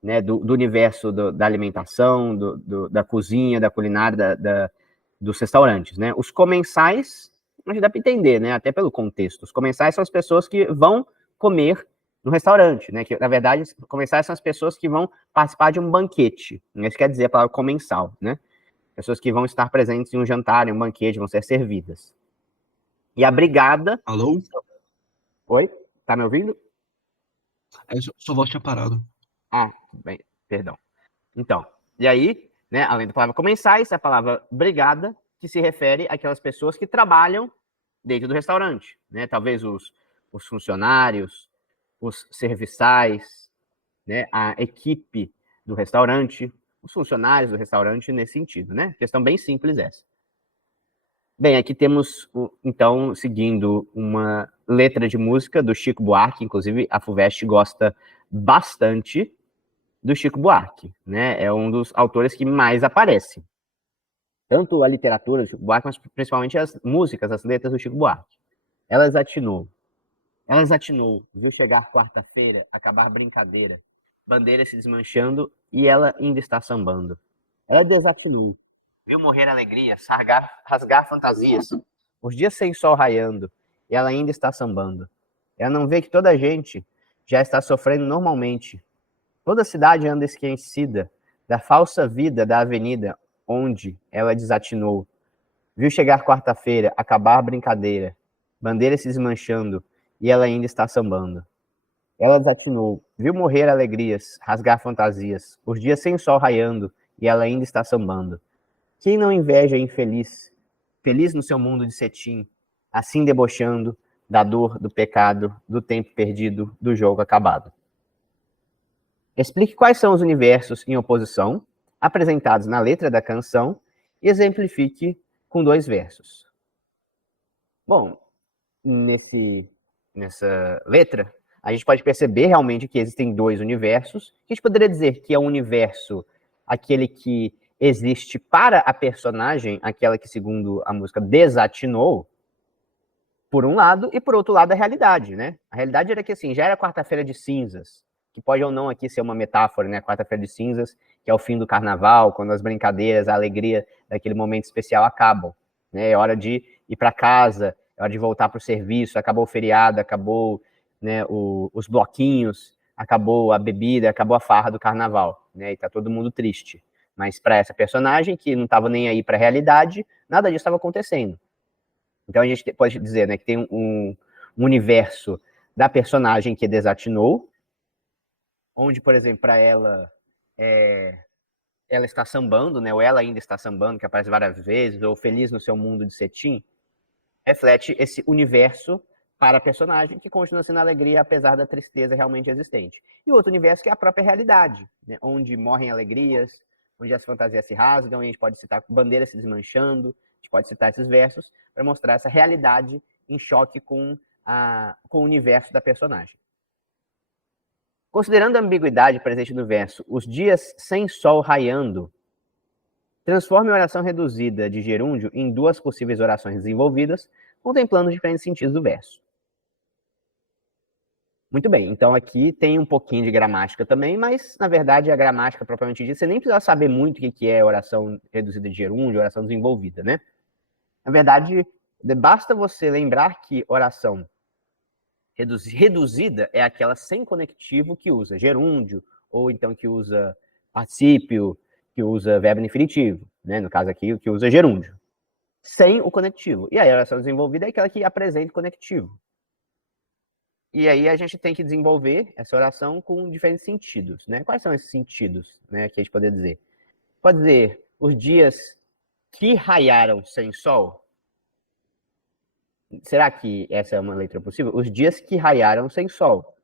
né? Do universo da alimentação, da cozinha, da culinária, dos restaurantes, né? Os comensais, a gente dá para entender, né? Até pelo contexto. Os comensais são as pessoas que vão comer no restaurante, né? Que na verdade, comensais são as pessoas que vão participar de um banquete. Isso quer dizer a palavra comensal, né? Pessoas que vão estar presentes em um jantar, em um banquete, vão ser servidas. E a brigada. Alô? Oi? Tá me ouvindo? Sua voz tinha parado. Ah, bem, perdão. Então, e aí, né, além da palavra comensais, a palavra brigada, que se refere àquelas pessoas que trabalham dentro do restaurante, né? Talvez os funcionários, os serviçais, né? A equipe do restaurante, os funcionários do restaurante nesse sentido, né? Questão bem simples essa. Bem, aqui temos, então, seguindo uma letra de música do Chico Buarque, inclusive a FUVEST gosta bastante do Chico Buarque, né? É um dos autores que mais aparece. Tanto a literatura do Chico Buarque, mas principalmente as músicas, as letras do Chico Buarque. Elas atinou. Elas atinou. Viu chegar quarta-feira, acabar brincadeira. Bandeira se desmanchando e ela ainda está sambando. Ela desatinou. Viu morrer alegrias, rasgar fantasias. Os dias sem sol raiando, e ela ainda está sambando. Ela não vê que toda a gente já está sofrendo normalmente. Toda a cidade anda esquecida da falsa vida da avenida onde ela desatinou. Viu chegar quarta-feira, acabar a brincadeira, bandeira se desmanchando, e ela ainda está sambando. Ela desatinou, viu morrer alegrias, rasgar fantasias, os dias sem sol raiando, e ela ainda está sambando. Quem não inveja infeliz, feliz no seu mundo de cetim, assim debochando da dor, do pecado, do tempo perdido, do jogo acabado. Explique quais são os universos em oposição, apresentados na letra da canção, e exemplifique com 2 versos. Bom, nessa letra, a gente pode perceber realmente que existem 2 universos, que a gente poderia dizer que é um universo, aquele que existe para a personagem, aquela que, segundo a música, desatinou, por um lado, e por outro lado a realidade, né? A realidade era que, assim, já era quarta-feira de cinzas, que pode ou não aqui ser uma metáfora, né? Quarta-feira de cinzas, que é o fim do carnaval, quando as brincadeiras, a alegria daquele momento especial acabam, né? É hora de ir para casa, é hora de voltar para o serviço, acabou o feriado, acabou, né, os bloquinhos, acabou a bebida, acabou a farra do carnaval, né? E tá todo mundo triste. Mas para essa personagem, que não estava nem aí para a realidade, nada disso estava acontecendo. Então a gente pode dizer, né, que tem um universo da personagem que desatinou, onde, por exemplo, para ela, ela está sambando, né, ou ela ainda está sambando, que aparece várias vezes, ou feliz no seu mundo de cetim, reflete esse universo para a personagem que continua sendo alegria, apesar da tristeza realmente existente. E outro universo que é a própria realidade, né, onde morrem alegrias, onde as fantasias se rasgam, e a gente pode citar bandeiras se desmanchando, a gente pode citar esses versos para mostrar essa realidade em choque com o universo da personagem. Considerando a ambiguidade presente no verso, os dias sem sol raiando, transforme a oração reduzida de gerúndio em 2 possíveis orações desenvolvidas, contemplando os diferentes sentidos do verso. Muito bem, então aqui tem um pouquinho de gramática também, mas na verdade a gramática propriamente dita, você nem precisa saber muito o que é oração reduzida de gerúndio, oração desenvolvida, né? Na verdade, basta você lembrar que oração reduzida é aquela sem conectivo que usa gerúndio, ou então que usa particípio, que usa verbo infinitivo, né? No caso aqui, que usa gerúndio, sem o conectivo. E aí a oração desenvolvida é aquela que apresenta o conectivo. E aí a gente tem que desenvolver essa oração com diferentes sentidos, né? Quais são esses sentidos, né, que a gente pode dizer? Pode dizer, os dias que raiaram sem sol. Será que essa é uma letra possível? Os dias que raiaram sem sol.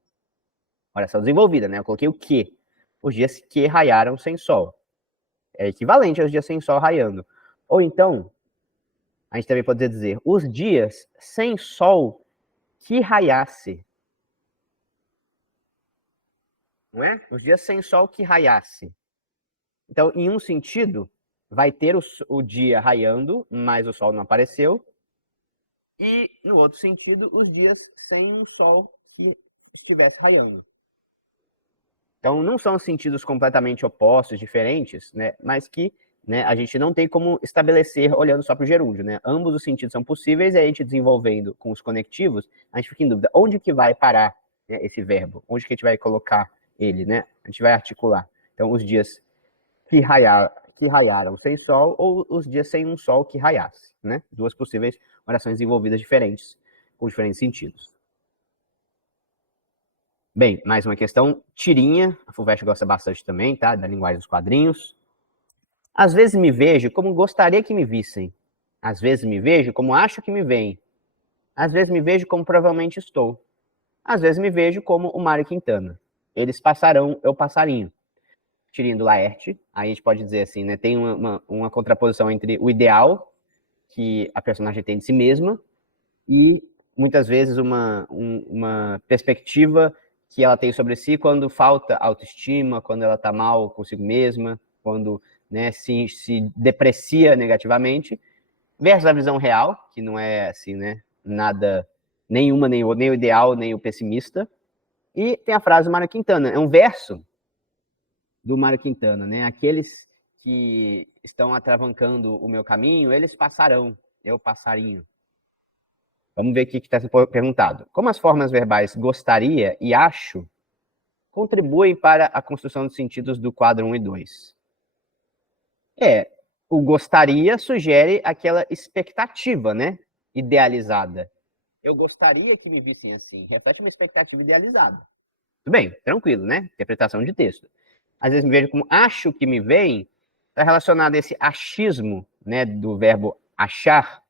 Oração desenvolvida, né? Eu coloquei o que. Os dias que raiaram sem sol. É equivalente aos dias sem sol raiando. Ou então, a gente também pode dizer, os dias sem sol que raiasse. Não é? Os dias sem sol que raiasse. Então, em um sentido, vai ter o dia raiando, mas o sol não apareceu. E, no outro sentido, os dias sem um sol que estivesse raiando. Então, não são sentidos completamente opostos, diferentes, né? Mas que, né, a gente não tem como estabelecer olhando só para o gerúndio, né? Ambos os sentidos são possíveis, e a gente desenvolvendo com os conectivos, a gente fica em dúvida. Onde que vai parar, né, esse verbo? Onde que a gente vai colocar ele, né? A gente vai articular. Então, os dias que raiaram sem sol, ou os dias sem um sol que raiasse, né? 2 possíveis orações desenvolvidas diferentes, com diferentes sentidos. Bem, mais uma questão, tirinha, a FUVEST gosta bastante também, tá? Da linguagem dos quadrinhos. Às vezes me vejo como gostaria que me vissem. Às vezes me vejo como acho que me veem. Às vezes me vejo como provavelmente estou. Às vezes me vejo como o Mário Quintana. Eles passarão, eu passarinho. Tirinha do Laerte, aí a gente pode dizer assim, né? Tem uma contraposição entre o ideal que a personagem tem de si mesma e muitas vezes uma perspectiva que ela tem sobre si quando falta autoestima, quando ela está mal consigo mesma, quando, né, se deprecia negativamente, versus a visão real, que não é assim, né, nada, nem o ideal, nem o pessimista. E tem a frase do Mário Quintana, é um verso do Mário Quintana, né? Aqueles que estão atravancando o meu caminho, eles passarão, eu passarinho. Vamos ver o que está sendo perguntado. Como as formas verbais gostaria e acho contribuem para a construção dos sentidos do quadro 1 e 2? O gostaria sugere aquela expectativa, né? Idealizada. Eu gostaria que me vissem assim. Reflete uma expectativa idealizada. Tudo bem, tranquilo, né? Interpretação de texto. Às vezes me vejo como acho que me veem, está relacionado a esse achismo, né, do verbo achar,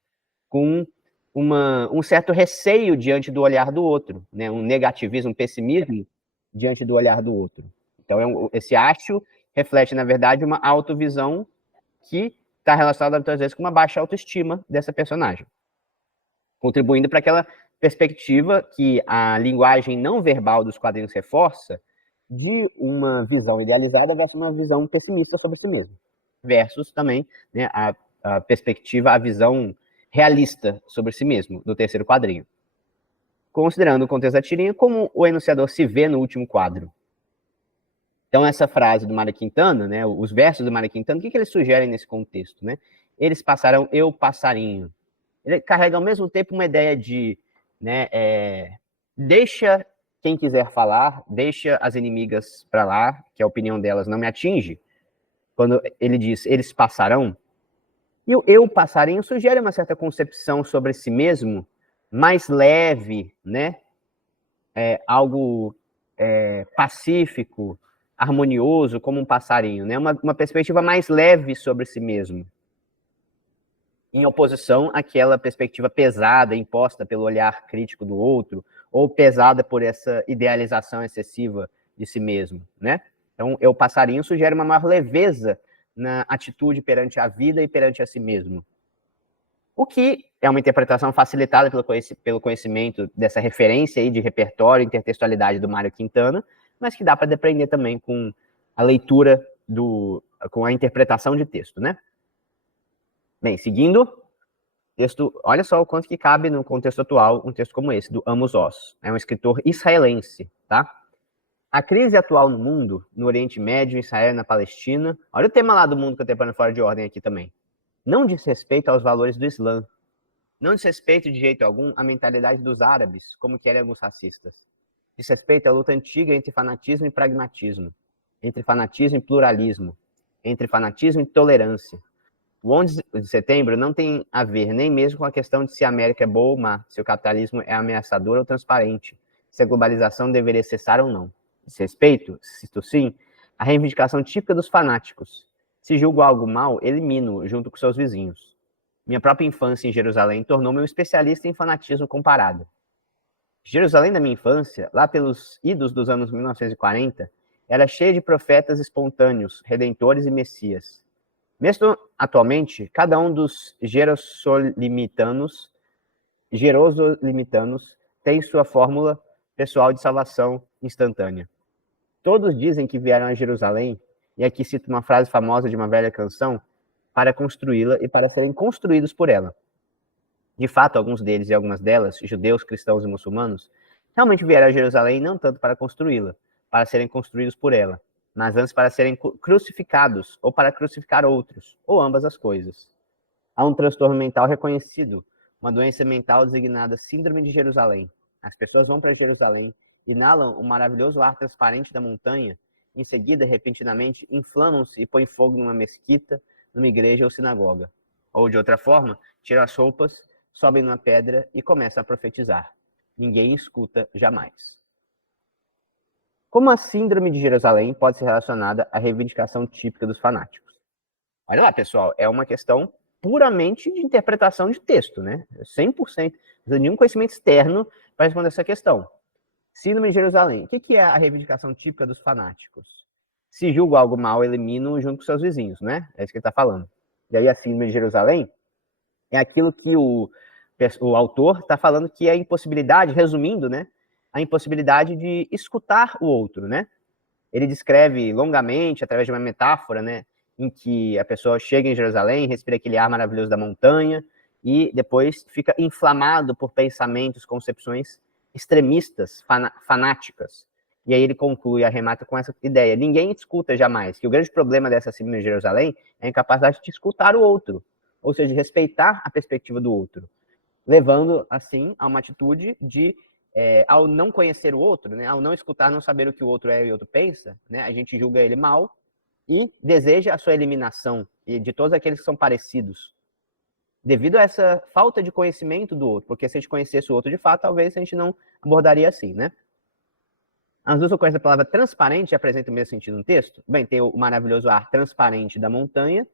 com um certo receio diante do olhar do outro, né? Um negativismo, um pessimismo diante do olhar do outro. Então, esse acho reflete, na verdade, uma autovisão que está relacionada, muitas vezes, com uma baixa autoestima dessa personagem, contribuindo para aquela perspectiva que a linguagem não verbal dos quadrinhos reforça de uma visão idealizada versus uma visão pessimista sobre si mesmo, versus também, né, a perspectiva, a visão realista sobre si mesmo do terceiro quadrinho, considerando o contexto da tirinha como o enunciador se vê no último quadro. Então, essa frase do Mário Quintana, né, os versos do Mário Quintana, o que eles sugerem nesse contexto? Né? Eles passarão, eu passarinho. Ele carrega ao mesmo tempo uma ideia de, né, deixa quem quiser falar, deixa as inimigas para lá, que a opinião delas não me atinge. Quando ele diz, eles passarão, e o eu passarinho sugere uma certa concepção sobre si mesmo, mais leve, né? Algo pacífico, harmonioso, como um passarinho, né? Uma perspectiva mais leve sobre si mesmo, em oposição àquela perspectiva pesada, imposta pelo olhar crítico do outro, ou pesada por essa idealização excessiva de si mesmo, né? Então, o passarinho sugere uma maior leveza na atitude perante a vida e perante a si mesmo. O que é uma interpretação facilitada pelo conhecimento dessa referência aí de repertório e intertextualidade do Mário Quintana, mas que dá para depreender também com a leitura, com a interpretação de texto, né? Bem, seguindo, texto, olha só o quanto que cabe no contexto atual um texto como esse, do Amos Oz. É um escritor israelense, tá? A crise atual no mundo, no Oriente Médio, em Israel, na Palestina, olha o tema lá do mundo contemporâneo fora de ordem aqui também. Não diz respeito aos valores do Islã. Não diz respeito de jeito algum à mentalidade dos árabes, como querem alguns racistas. Diz respeito à luta antiga entre fanatismo e pragmatismo, entre fanatismo e pluralismo, entre fanatismo e tolerância. O 11 de setembro não tem a ver nem mesmo com a questão de se a América é boa ou má, se o capitalismo é ameaçador ou transparente, se a globalização deveria cessar ou não. Diz respeito, cito sim, à reivindicação típica dos fanáticos. Se julgo algo mal, elimino junto com seus vizinhos. Minha própria infância em Jerusalém tornou-me um especialista em fanatismo comparado. Jerusalém da minha infância, lá pelos idos dos anos 1940, era cheia de profetas espontâneos, redentores e messias. Mesmo atualmente, cada um dos jerosolimitanos tem sua fórmula pessoal de salvação instantânea. Todos dizem que vieram a Jerusalém, e aqui cito uma frase famosa de uma velha canção, para construí-la e para serem construídos por ela. De fato, alguns deles e algumas delas, judeus, cristãos e muçulmanos, realmente vieram a Jerusalém não tanto para construí-la, para serem construídos por ela, mas antes para serem crucificados ou para crucificar outros, ou ambas as coisas. Há um transtorno mental reconhecido, uma doença mental designada Síndrome de Jerusalém. As pessoas vão para Jerusalém, inalam o maravilhoso ar transparente da montanha, em seguida, repentinamente, inflamam-se e põem fogo numa mesquita, numa igreja ou sinagoga. Ou, de outra forma, tiram as roupas, sobem numa pedra e começam a profetizar. Ninguém escuta jamais. Como a síndrome de Jerusalém pode ser relacionada à reivindicação típica dos fanáticos? Olha lá, pessoal, é uma questão puramente de interpretação de texto, né? 100%, não precisa de nenhum conhecimento externo para responder essa questão. Síndrome de Jerusalém. O que é a reivindicação típica dos fanáticos? Se julgo algo mal, elimino junto com seus vizinhos, né? É isso que ele está falando. E aí a síndrome de Jerusalém é aquilo que o autor está falando que é a impossibilidade, resumindo, né? A impossibilidade de escutar o outro, né? Ele descreve longamente, através de uma metáfora, né? Em que a pessoa chega em Jerusalém, respira aquele ar maravilhoso da montanha e depois fica inflamado por pensamentos, concepções extremistas, fanáticas. E aí ele conclui, arremata com essa ideia. Ninguém escuta jamais, que o grande problema dessa síndrome de Jerusalém é a incapacidade de escutar o outro, ou seja, de respeitar a perspectiva do outro, levando, assim, a uma atitude de, ao não conhecer o outro, né, ao não escutar, não saber o que o outro é e o outro pensa, né, a gente julga ele mal e deseja a sua eliminação e de todos aqueles que são parecidos, devido a essa falta de conhecimento do outro, porque se a gente conhecesse o outro de fato, talvez a gente não abordaria assim, né? As duas ocorrências da palavra transparente apresentam o mesmo sentido no texto? Bem, tem o maravilhoso ar transparente da montanha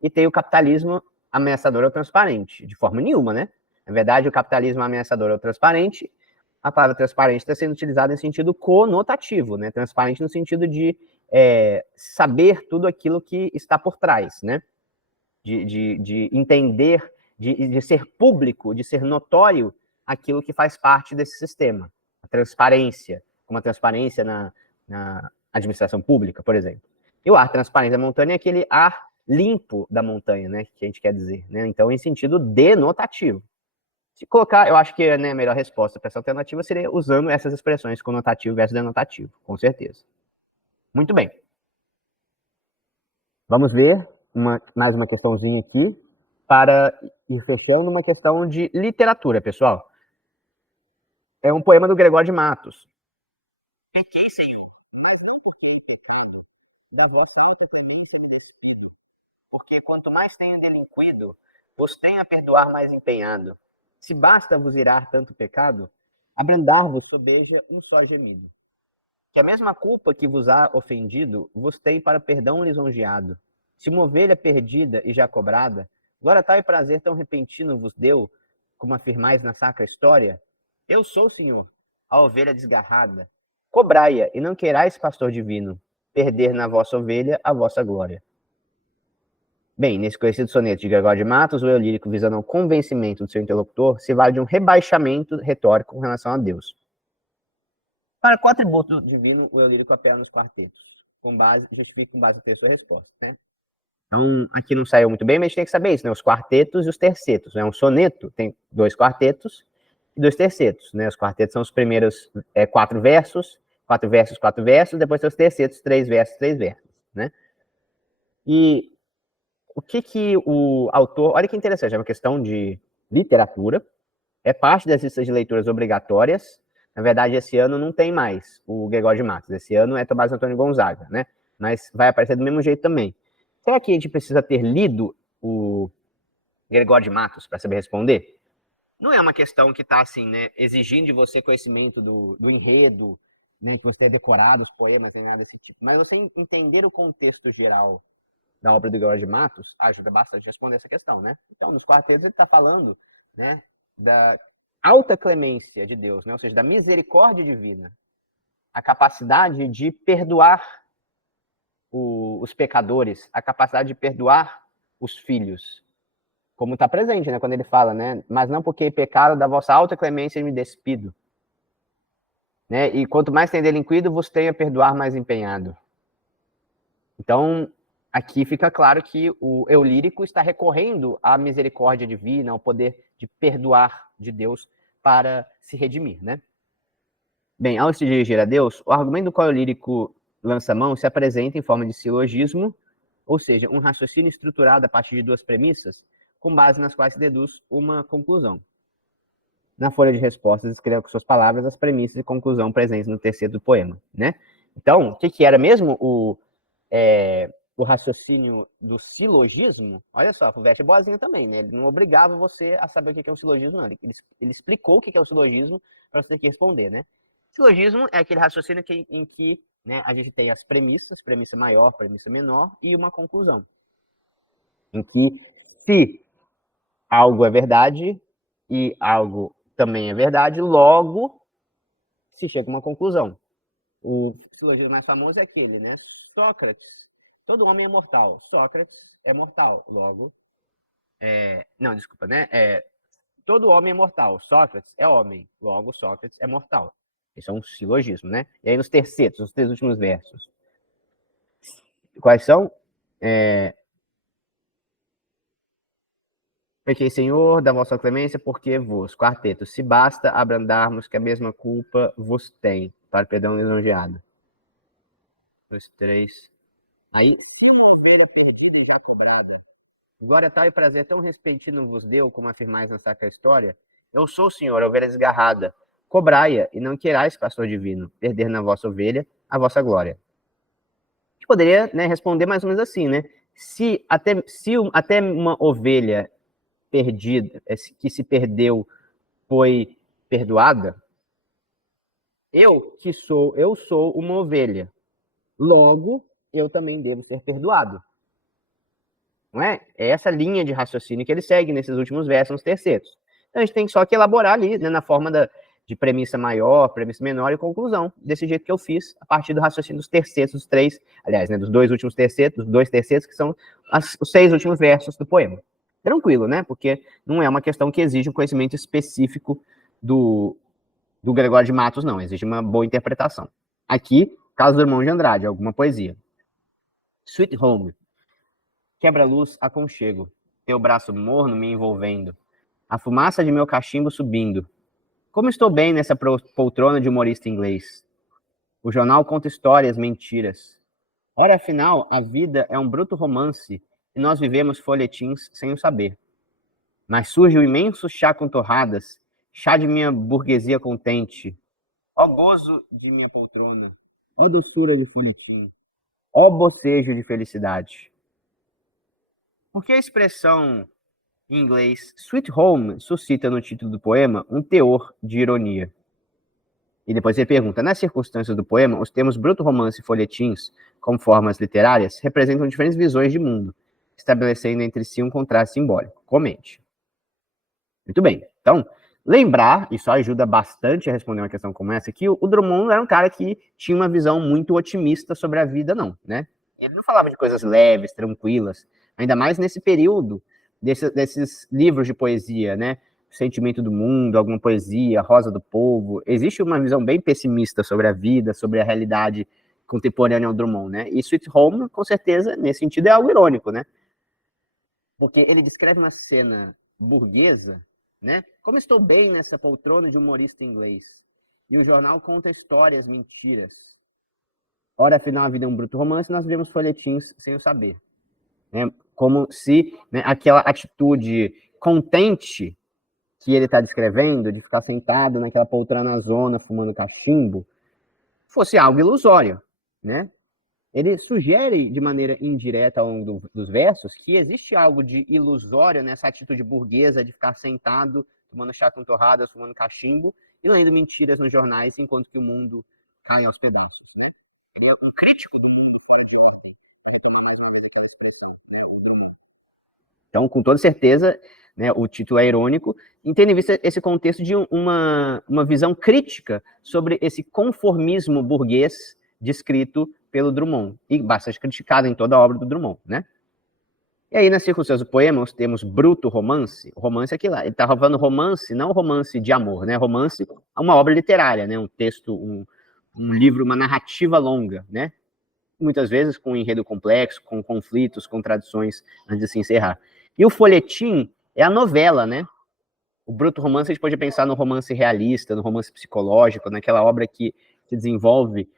e tem o capitalismo ameaçador ao transparente, de forma nenhuma, né? Na verdade, o capitalismo ameaçador ao transparente, a palavra transparente está sendo utilizada em sentido conotativo, né? Transparente no sentido de saber tudo aquilo que está por trás, né? De entender, de ser público, de ser notório aquilo que faz parte desse sistema. A transparência, como a transparência na administração pública, por exemplo. E o ar transparente da montanha é aquele ar limpo da montanha, né, que a gente quer dizer, né? Então, em sentido denotativo. Se colocar, eu acho que, né, a melhor resposta para essa alternativa seria usando essas expressões conotativo versus denotativo, com certeza. Muito bem. Vamos ver mais uma questãozinha aqui para ir fechando uma questão de literatura, pessoal. É um poema do Gregório de Matos. Pequei, Senhor, da vossa porque quanto mais tenho delinquido, vos tenho a perdoar mais empenhado. Se basta vos irar tanto pecado, abrandar-vos sobeja um só gemido. Que a mesma culpa que vos há ofendido, vos tem para perdão lisonjeado. Se uma ovelha perdida e já cobrada, glória tal e prazer tão repentino vos deu, como afirmais na sacra história, eu sou, Senhor, a ovelha desgarrada. Cobrai-a, e não queirais, pastor divino, perder na vossa ovelha a vossa glória. Bem, nesse conhecido soneto de Gregório de Matos, o eu lírico, visando o convencimento do seu interlocutor, se vale de um rebaixamento retórico com relação a Deus. Para qual atributo divino o eu lírico apela nos quartetos? Justifica com base no texto a resposta, né? Então, aqui não saiu muito bem, mas a gente tem que saber isso, né? Os quartetos e os tercetos. Né? Um soneto tem 2 quartetos e 2 tercetos, né? Os quartetos são os primeiros 4 versos, 4 versos, 4 versos, depois tem os tercetos, 3 versos, 3 versos, né? E o que o autor... Olha que interessante, é uma questão de literatura, é parte das listas de leituras obrigatórias. Na verdade, esse ano não tem mais o Gregório de Matos. Esse ano é Tomás Antônio Gonzaga, né? Mas vai aparecer do mesmo jeito também. Será que a gente precisa ter lido o Gregório de Matos para saber responder? Não é uma questão que está assim, né, exigindo de você conhecimento do enredo, né, que você tenha decorado os poemas, tem nada desse tipo. Mas você entender o contexto geral da obra do Gregório de Matos ajuda bastante a responder essa questão, né? Então, nos quartetos ele está falando, né, da alta clemência de Deus, né? Ou seja, da misericórdia divina, a capacidade de perdoar os pecadores, a capacidade de perdoar os filhos, como está presente, né? Quando ele fala, né? Mas não porque pecaram da vossa alta clemência me despido, né? E quanto mais tem delinquido, vos tenho a perdoar mais empenhado. Então, aqui fica claro que o eu lírico está recorrendo à misericórdia divina, ao poder de perdoar de Deus para se redimir, né? Bem, ao se dirigir a Deus, o argumento do qual o lírico lança mão se apresenta em forma de silogismo, ou seja, um raciocínio estruturado a partir de 2 premissas, com base nas quais se deduz uma conclusão. Na folha de respostas, escreva com suas palavras as premissas e conclusão presentes no terceiro do poema, né? Então, o que era mesmo o raciocínio do silogismo? Olha só, a FUVEST é boazinha também, né? Ele não obrigava você a saber o que é um silogismo, não. Ele explicou o que é o silogismo para você ter que responder, né? Silogismo é aquele raciocínio em que, né, a gente tem as premissas, premissa maior, premissa menor, e uma conclusão. Em que, se algo é verdade e algo também é verdade, logo se chega a uma conclusão. O silogismo mais famoso é aquele, né? Sócrates, todo homem é mortal. Sócrates é mortal, logo... não, desculpa, né? Todo homem é mortal. Sócrates é homem, logo Sócrates é mortal. Isso é um silogismo, né? E aí nos tercetos, os 3 últimos versos. Quais são? Pequei, Senhor, da vossa clemência, porque vos. Quarteto, se basta abrandarmos que a mesma culpa vos tem, para perdão lisonjeado. 2, 3. Aí, se uma ovelha perdida e já cobrada, glória tal e prazer tão repentino vos deu, como afirmais na sacra história, eu sou, Senhor, a ovelha desgarrada. Cobrai-a, e não queirais, pastor divino, perder na vossa ovelha a vossa glória. A gente poderia, né, responder mais ou menos assim, né? Se até uma ovelha perdida, que se perdeu, foi perdoada, eu sou uma ovelha. Logo, eu também devo ser perdoado. Não é? É essa linha de raciocínio que ele segue nesses últimos versos, nos tercetos. Então a gente tem só que elaborar ali, né, na forma de premissa maior, premissa menor e conclusão, desse jeito que eu fiz, a partir do raciocínio dos tercetos, dos três, aliás, né, dos dois últimos tercetos, dos dois tercetos, que são os 6 últimos versos do poema. Tranquilo, né? Porque não é uma questão que exige um conhecimento específico do Gregório de Matos, não. Exige uma boa interpretação. Aqui, Caso do Irmão de Andrade, alguma poesia. Sweet Home. Quebra-luz, aconchego. Teu braço morno me envolvendo. A fumaça de meu cachimbo subindo. Como estou bem nessa poltrona de humorista inglês. O jornal conta histórias, mentiras. Ora, afinal, a vida é um bruto romance e nós vivemos folhetins sem o saber. Mas surge o imenso chá com torradas, chá de minha burguesia contente. Ó gozo de minha poltrona, ó doçura de folhetim, ó bocejo de felicidade. Porque a expressão em inglês sweet home suscita no título do poema um teor de ironia. E depois ele pergunta, nas circunstâncias do poema, os termos bruto romance e folhetins, como formas literárias, representam diferentes visões de mundo, estabelecendo entre si um contraste simbólico. Comente. Muito bem. Então, lembrar, isso ajuda bastante a responder uma questão como essa, que o Drummond era um cara que tinha uma visão muito otimista sobre a vida, não, né? Ele não falava de coisas leves, tranquilas, ainda mais nesse período desses livros de poesia, né? Sentimento do Mundo, alguma poesia, Rosa do Povo. Existe uma visão bem pessimista sobre a vida, sobre a realidade contemporânea ao Drummond, né? E Sweet Home, com certeza, nesse sentido, é algo irônico, né? Porque ele descreve uma cena burguesa, né? Como estou bem nessa poltrona de humorista inglês. E o jornal conta histórias, mentiras. Ora, afinal, a vida é um bruto romance, nós vemos folhetins sem o saber. Né? Como se, né, aquela atitude contente que ele está descrevendo, de ficar sentado naquela poltrona na zona, fumando cachimbo, fosse algo ilusório, né? Ele sugere de maneira indireta ao longo dos versos que existe algo de ilusório nessa atitude burguesa de ficar sentado, tomando chá com torradas, fumando cachimbo e lendo mentiras nos jornais enquanto que o mundo cai aos pedaços. Né? Ele é um crítico do mundo. Então, com toda certeza, né, o título é irônico, tendo em vista esse contexto de uma visão crítica sobre esse conformismo burguês descrito pelo Drummond, e bastante criticado em toda a obra do Drummond, né? E aí, nas circunstâncias do poema, nós temos bruto romance. O romance é aquilo lá. Ele está falando romance, não romance de amor, né? Romance é uma obra literária, né? Um texto, um livro, uma narrativa longa, né? Muitas vezes com um enredo complexo, com conflitos, contradições, antes de se encerrar. E o folhetim é a novela, né? O bruto romance, a gente pode pensar no romance realista, no romance psicológico, naquela obra que se desenvolve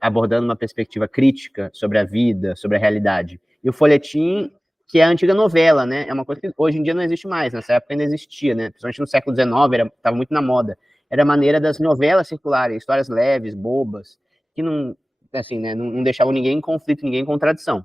abordando uma perspectiva crítica sobre a vida, sobre a realidade. E o folhetim, que é a antiga novela, né? É uma coisa que hoje em dia não existe mais, nessa época ainda existia, né? Principalmente no século XIX, estava muito na moda. Era a maneira das novelas circularem, histórias leves, bobas, que não, assim, né, não deixavam ninguém em conflito, ninguém em contradição.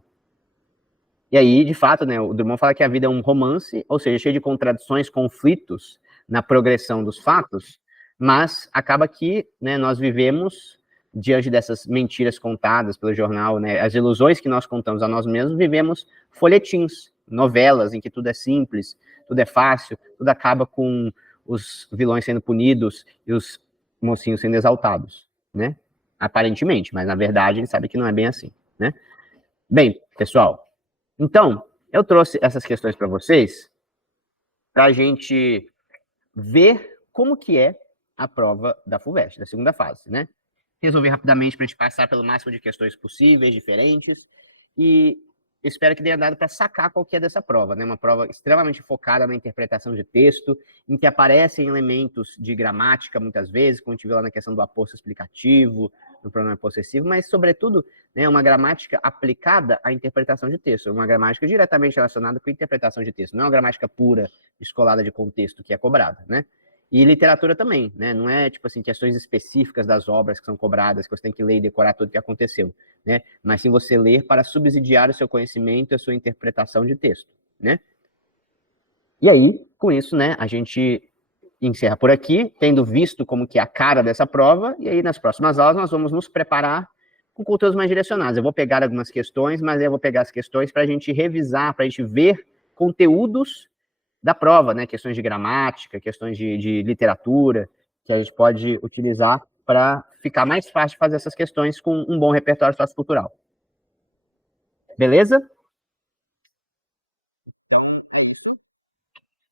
E aí, de fato, né, o Drummond fala que a vida é um romance, ou seja, cheio de contradições, conflitos na progressão dos fatos, mas acaba que, né, nós vivemos diante dessas mentiras contadas pelo jornal, né, as ilusões que nós contamos a nós mesmos, vivemos folhetins, novelas em que tudo é simples, tudo é fácil, tudo acaba com os vilões sendo punidos e os mocinhos sendo exaltados, né? Aparentemente, mas na verdade ele sabe que não é bem assim, né? Bem, pessoal, então, eu trouxe essas questões para vocês para a gente ver como que é a prova da FUVEST, da segunda fase, né? Resolver rapidamente para a gente passar pelo máximo de questões possíveis, diferentes, e espero que tenha dado para sacar qual que é dessa prova, né? Uma prova extremamente focada na interpretação de texto, em que aparecem elementos de gramática, muitas vezes, como a gente viu lá na questão do aposto explicativo, no pronome possessivo, mas, sobretudo, né, uma gramática aplicada à interpretação de texto, uma gramática diretamente relacionada com a interpretação de texto, não é uma gramática pura, descolada de contexto que é cobrada, né? E literatura também, né? Não é, tipo assim, questões específicas das obras que são cobradas, que você tem que ler e decorar tudo o que aconteceu, né? Mas sim você ler para subsidiar o seu conhecimento e a sua interpretação de texto, né? E aí, com isso, né, a gente encerra por aqui, tendo visto como que é a cara dessa prova, e aí nas próximas aulas nós vamos nos preparar com conteúdos mais direcionados. Eu vou pegar algumas questões, mas eu vou pegar as questões para a gente revisar, para a gente ver conteúdos da prova, né? Questões de gramática, questões de literatura, que a gente pode utilizar para ficar mais fácil de fazer essas questões com um bom repertório sociocultural. Beleza? Então, é isso.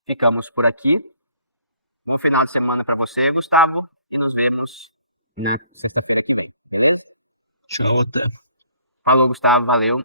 Ficamos por aqui. Bom final de semana para você, Gustavo, e nos vemos. Tchau, até. Falou, Gustavo, valeu.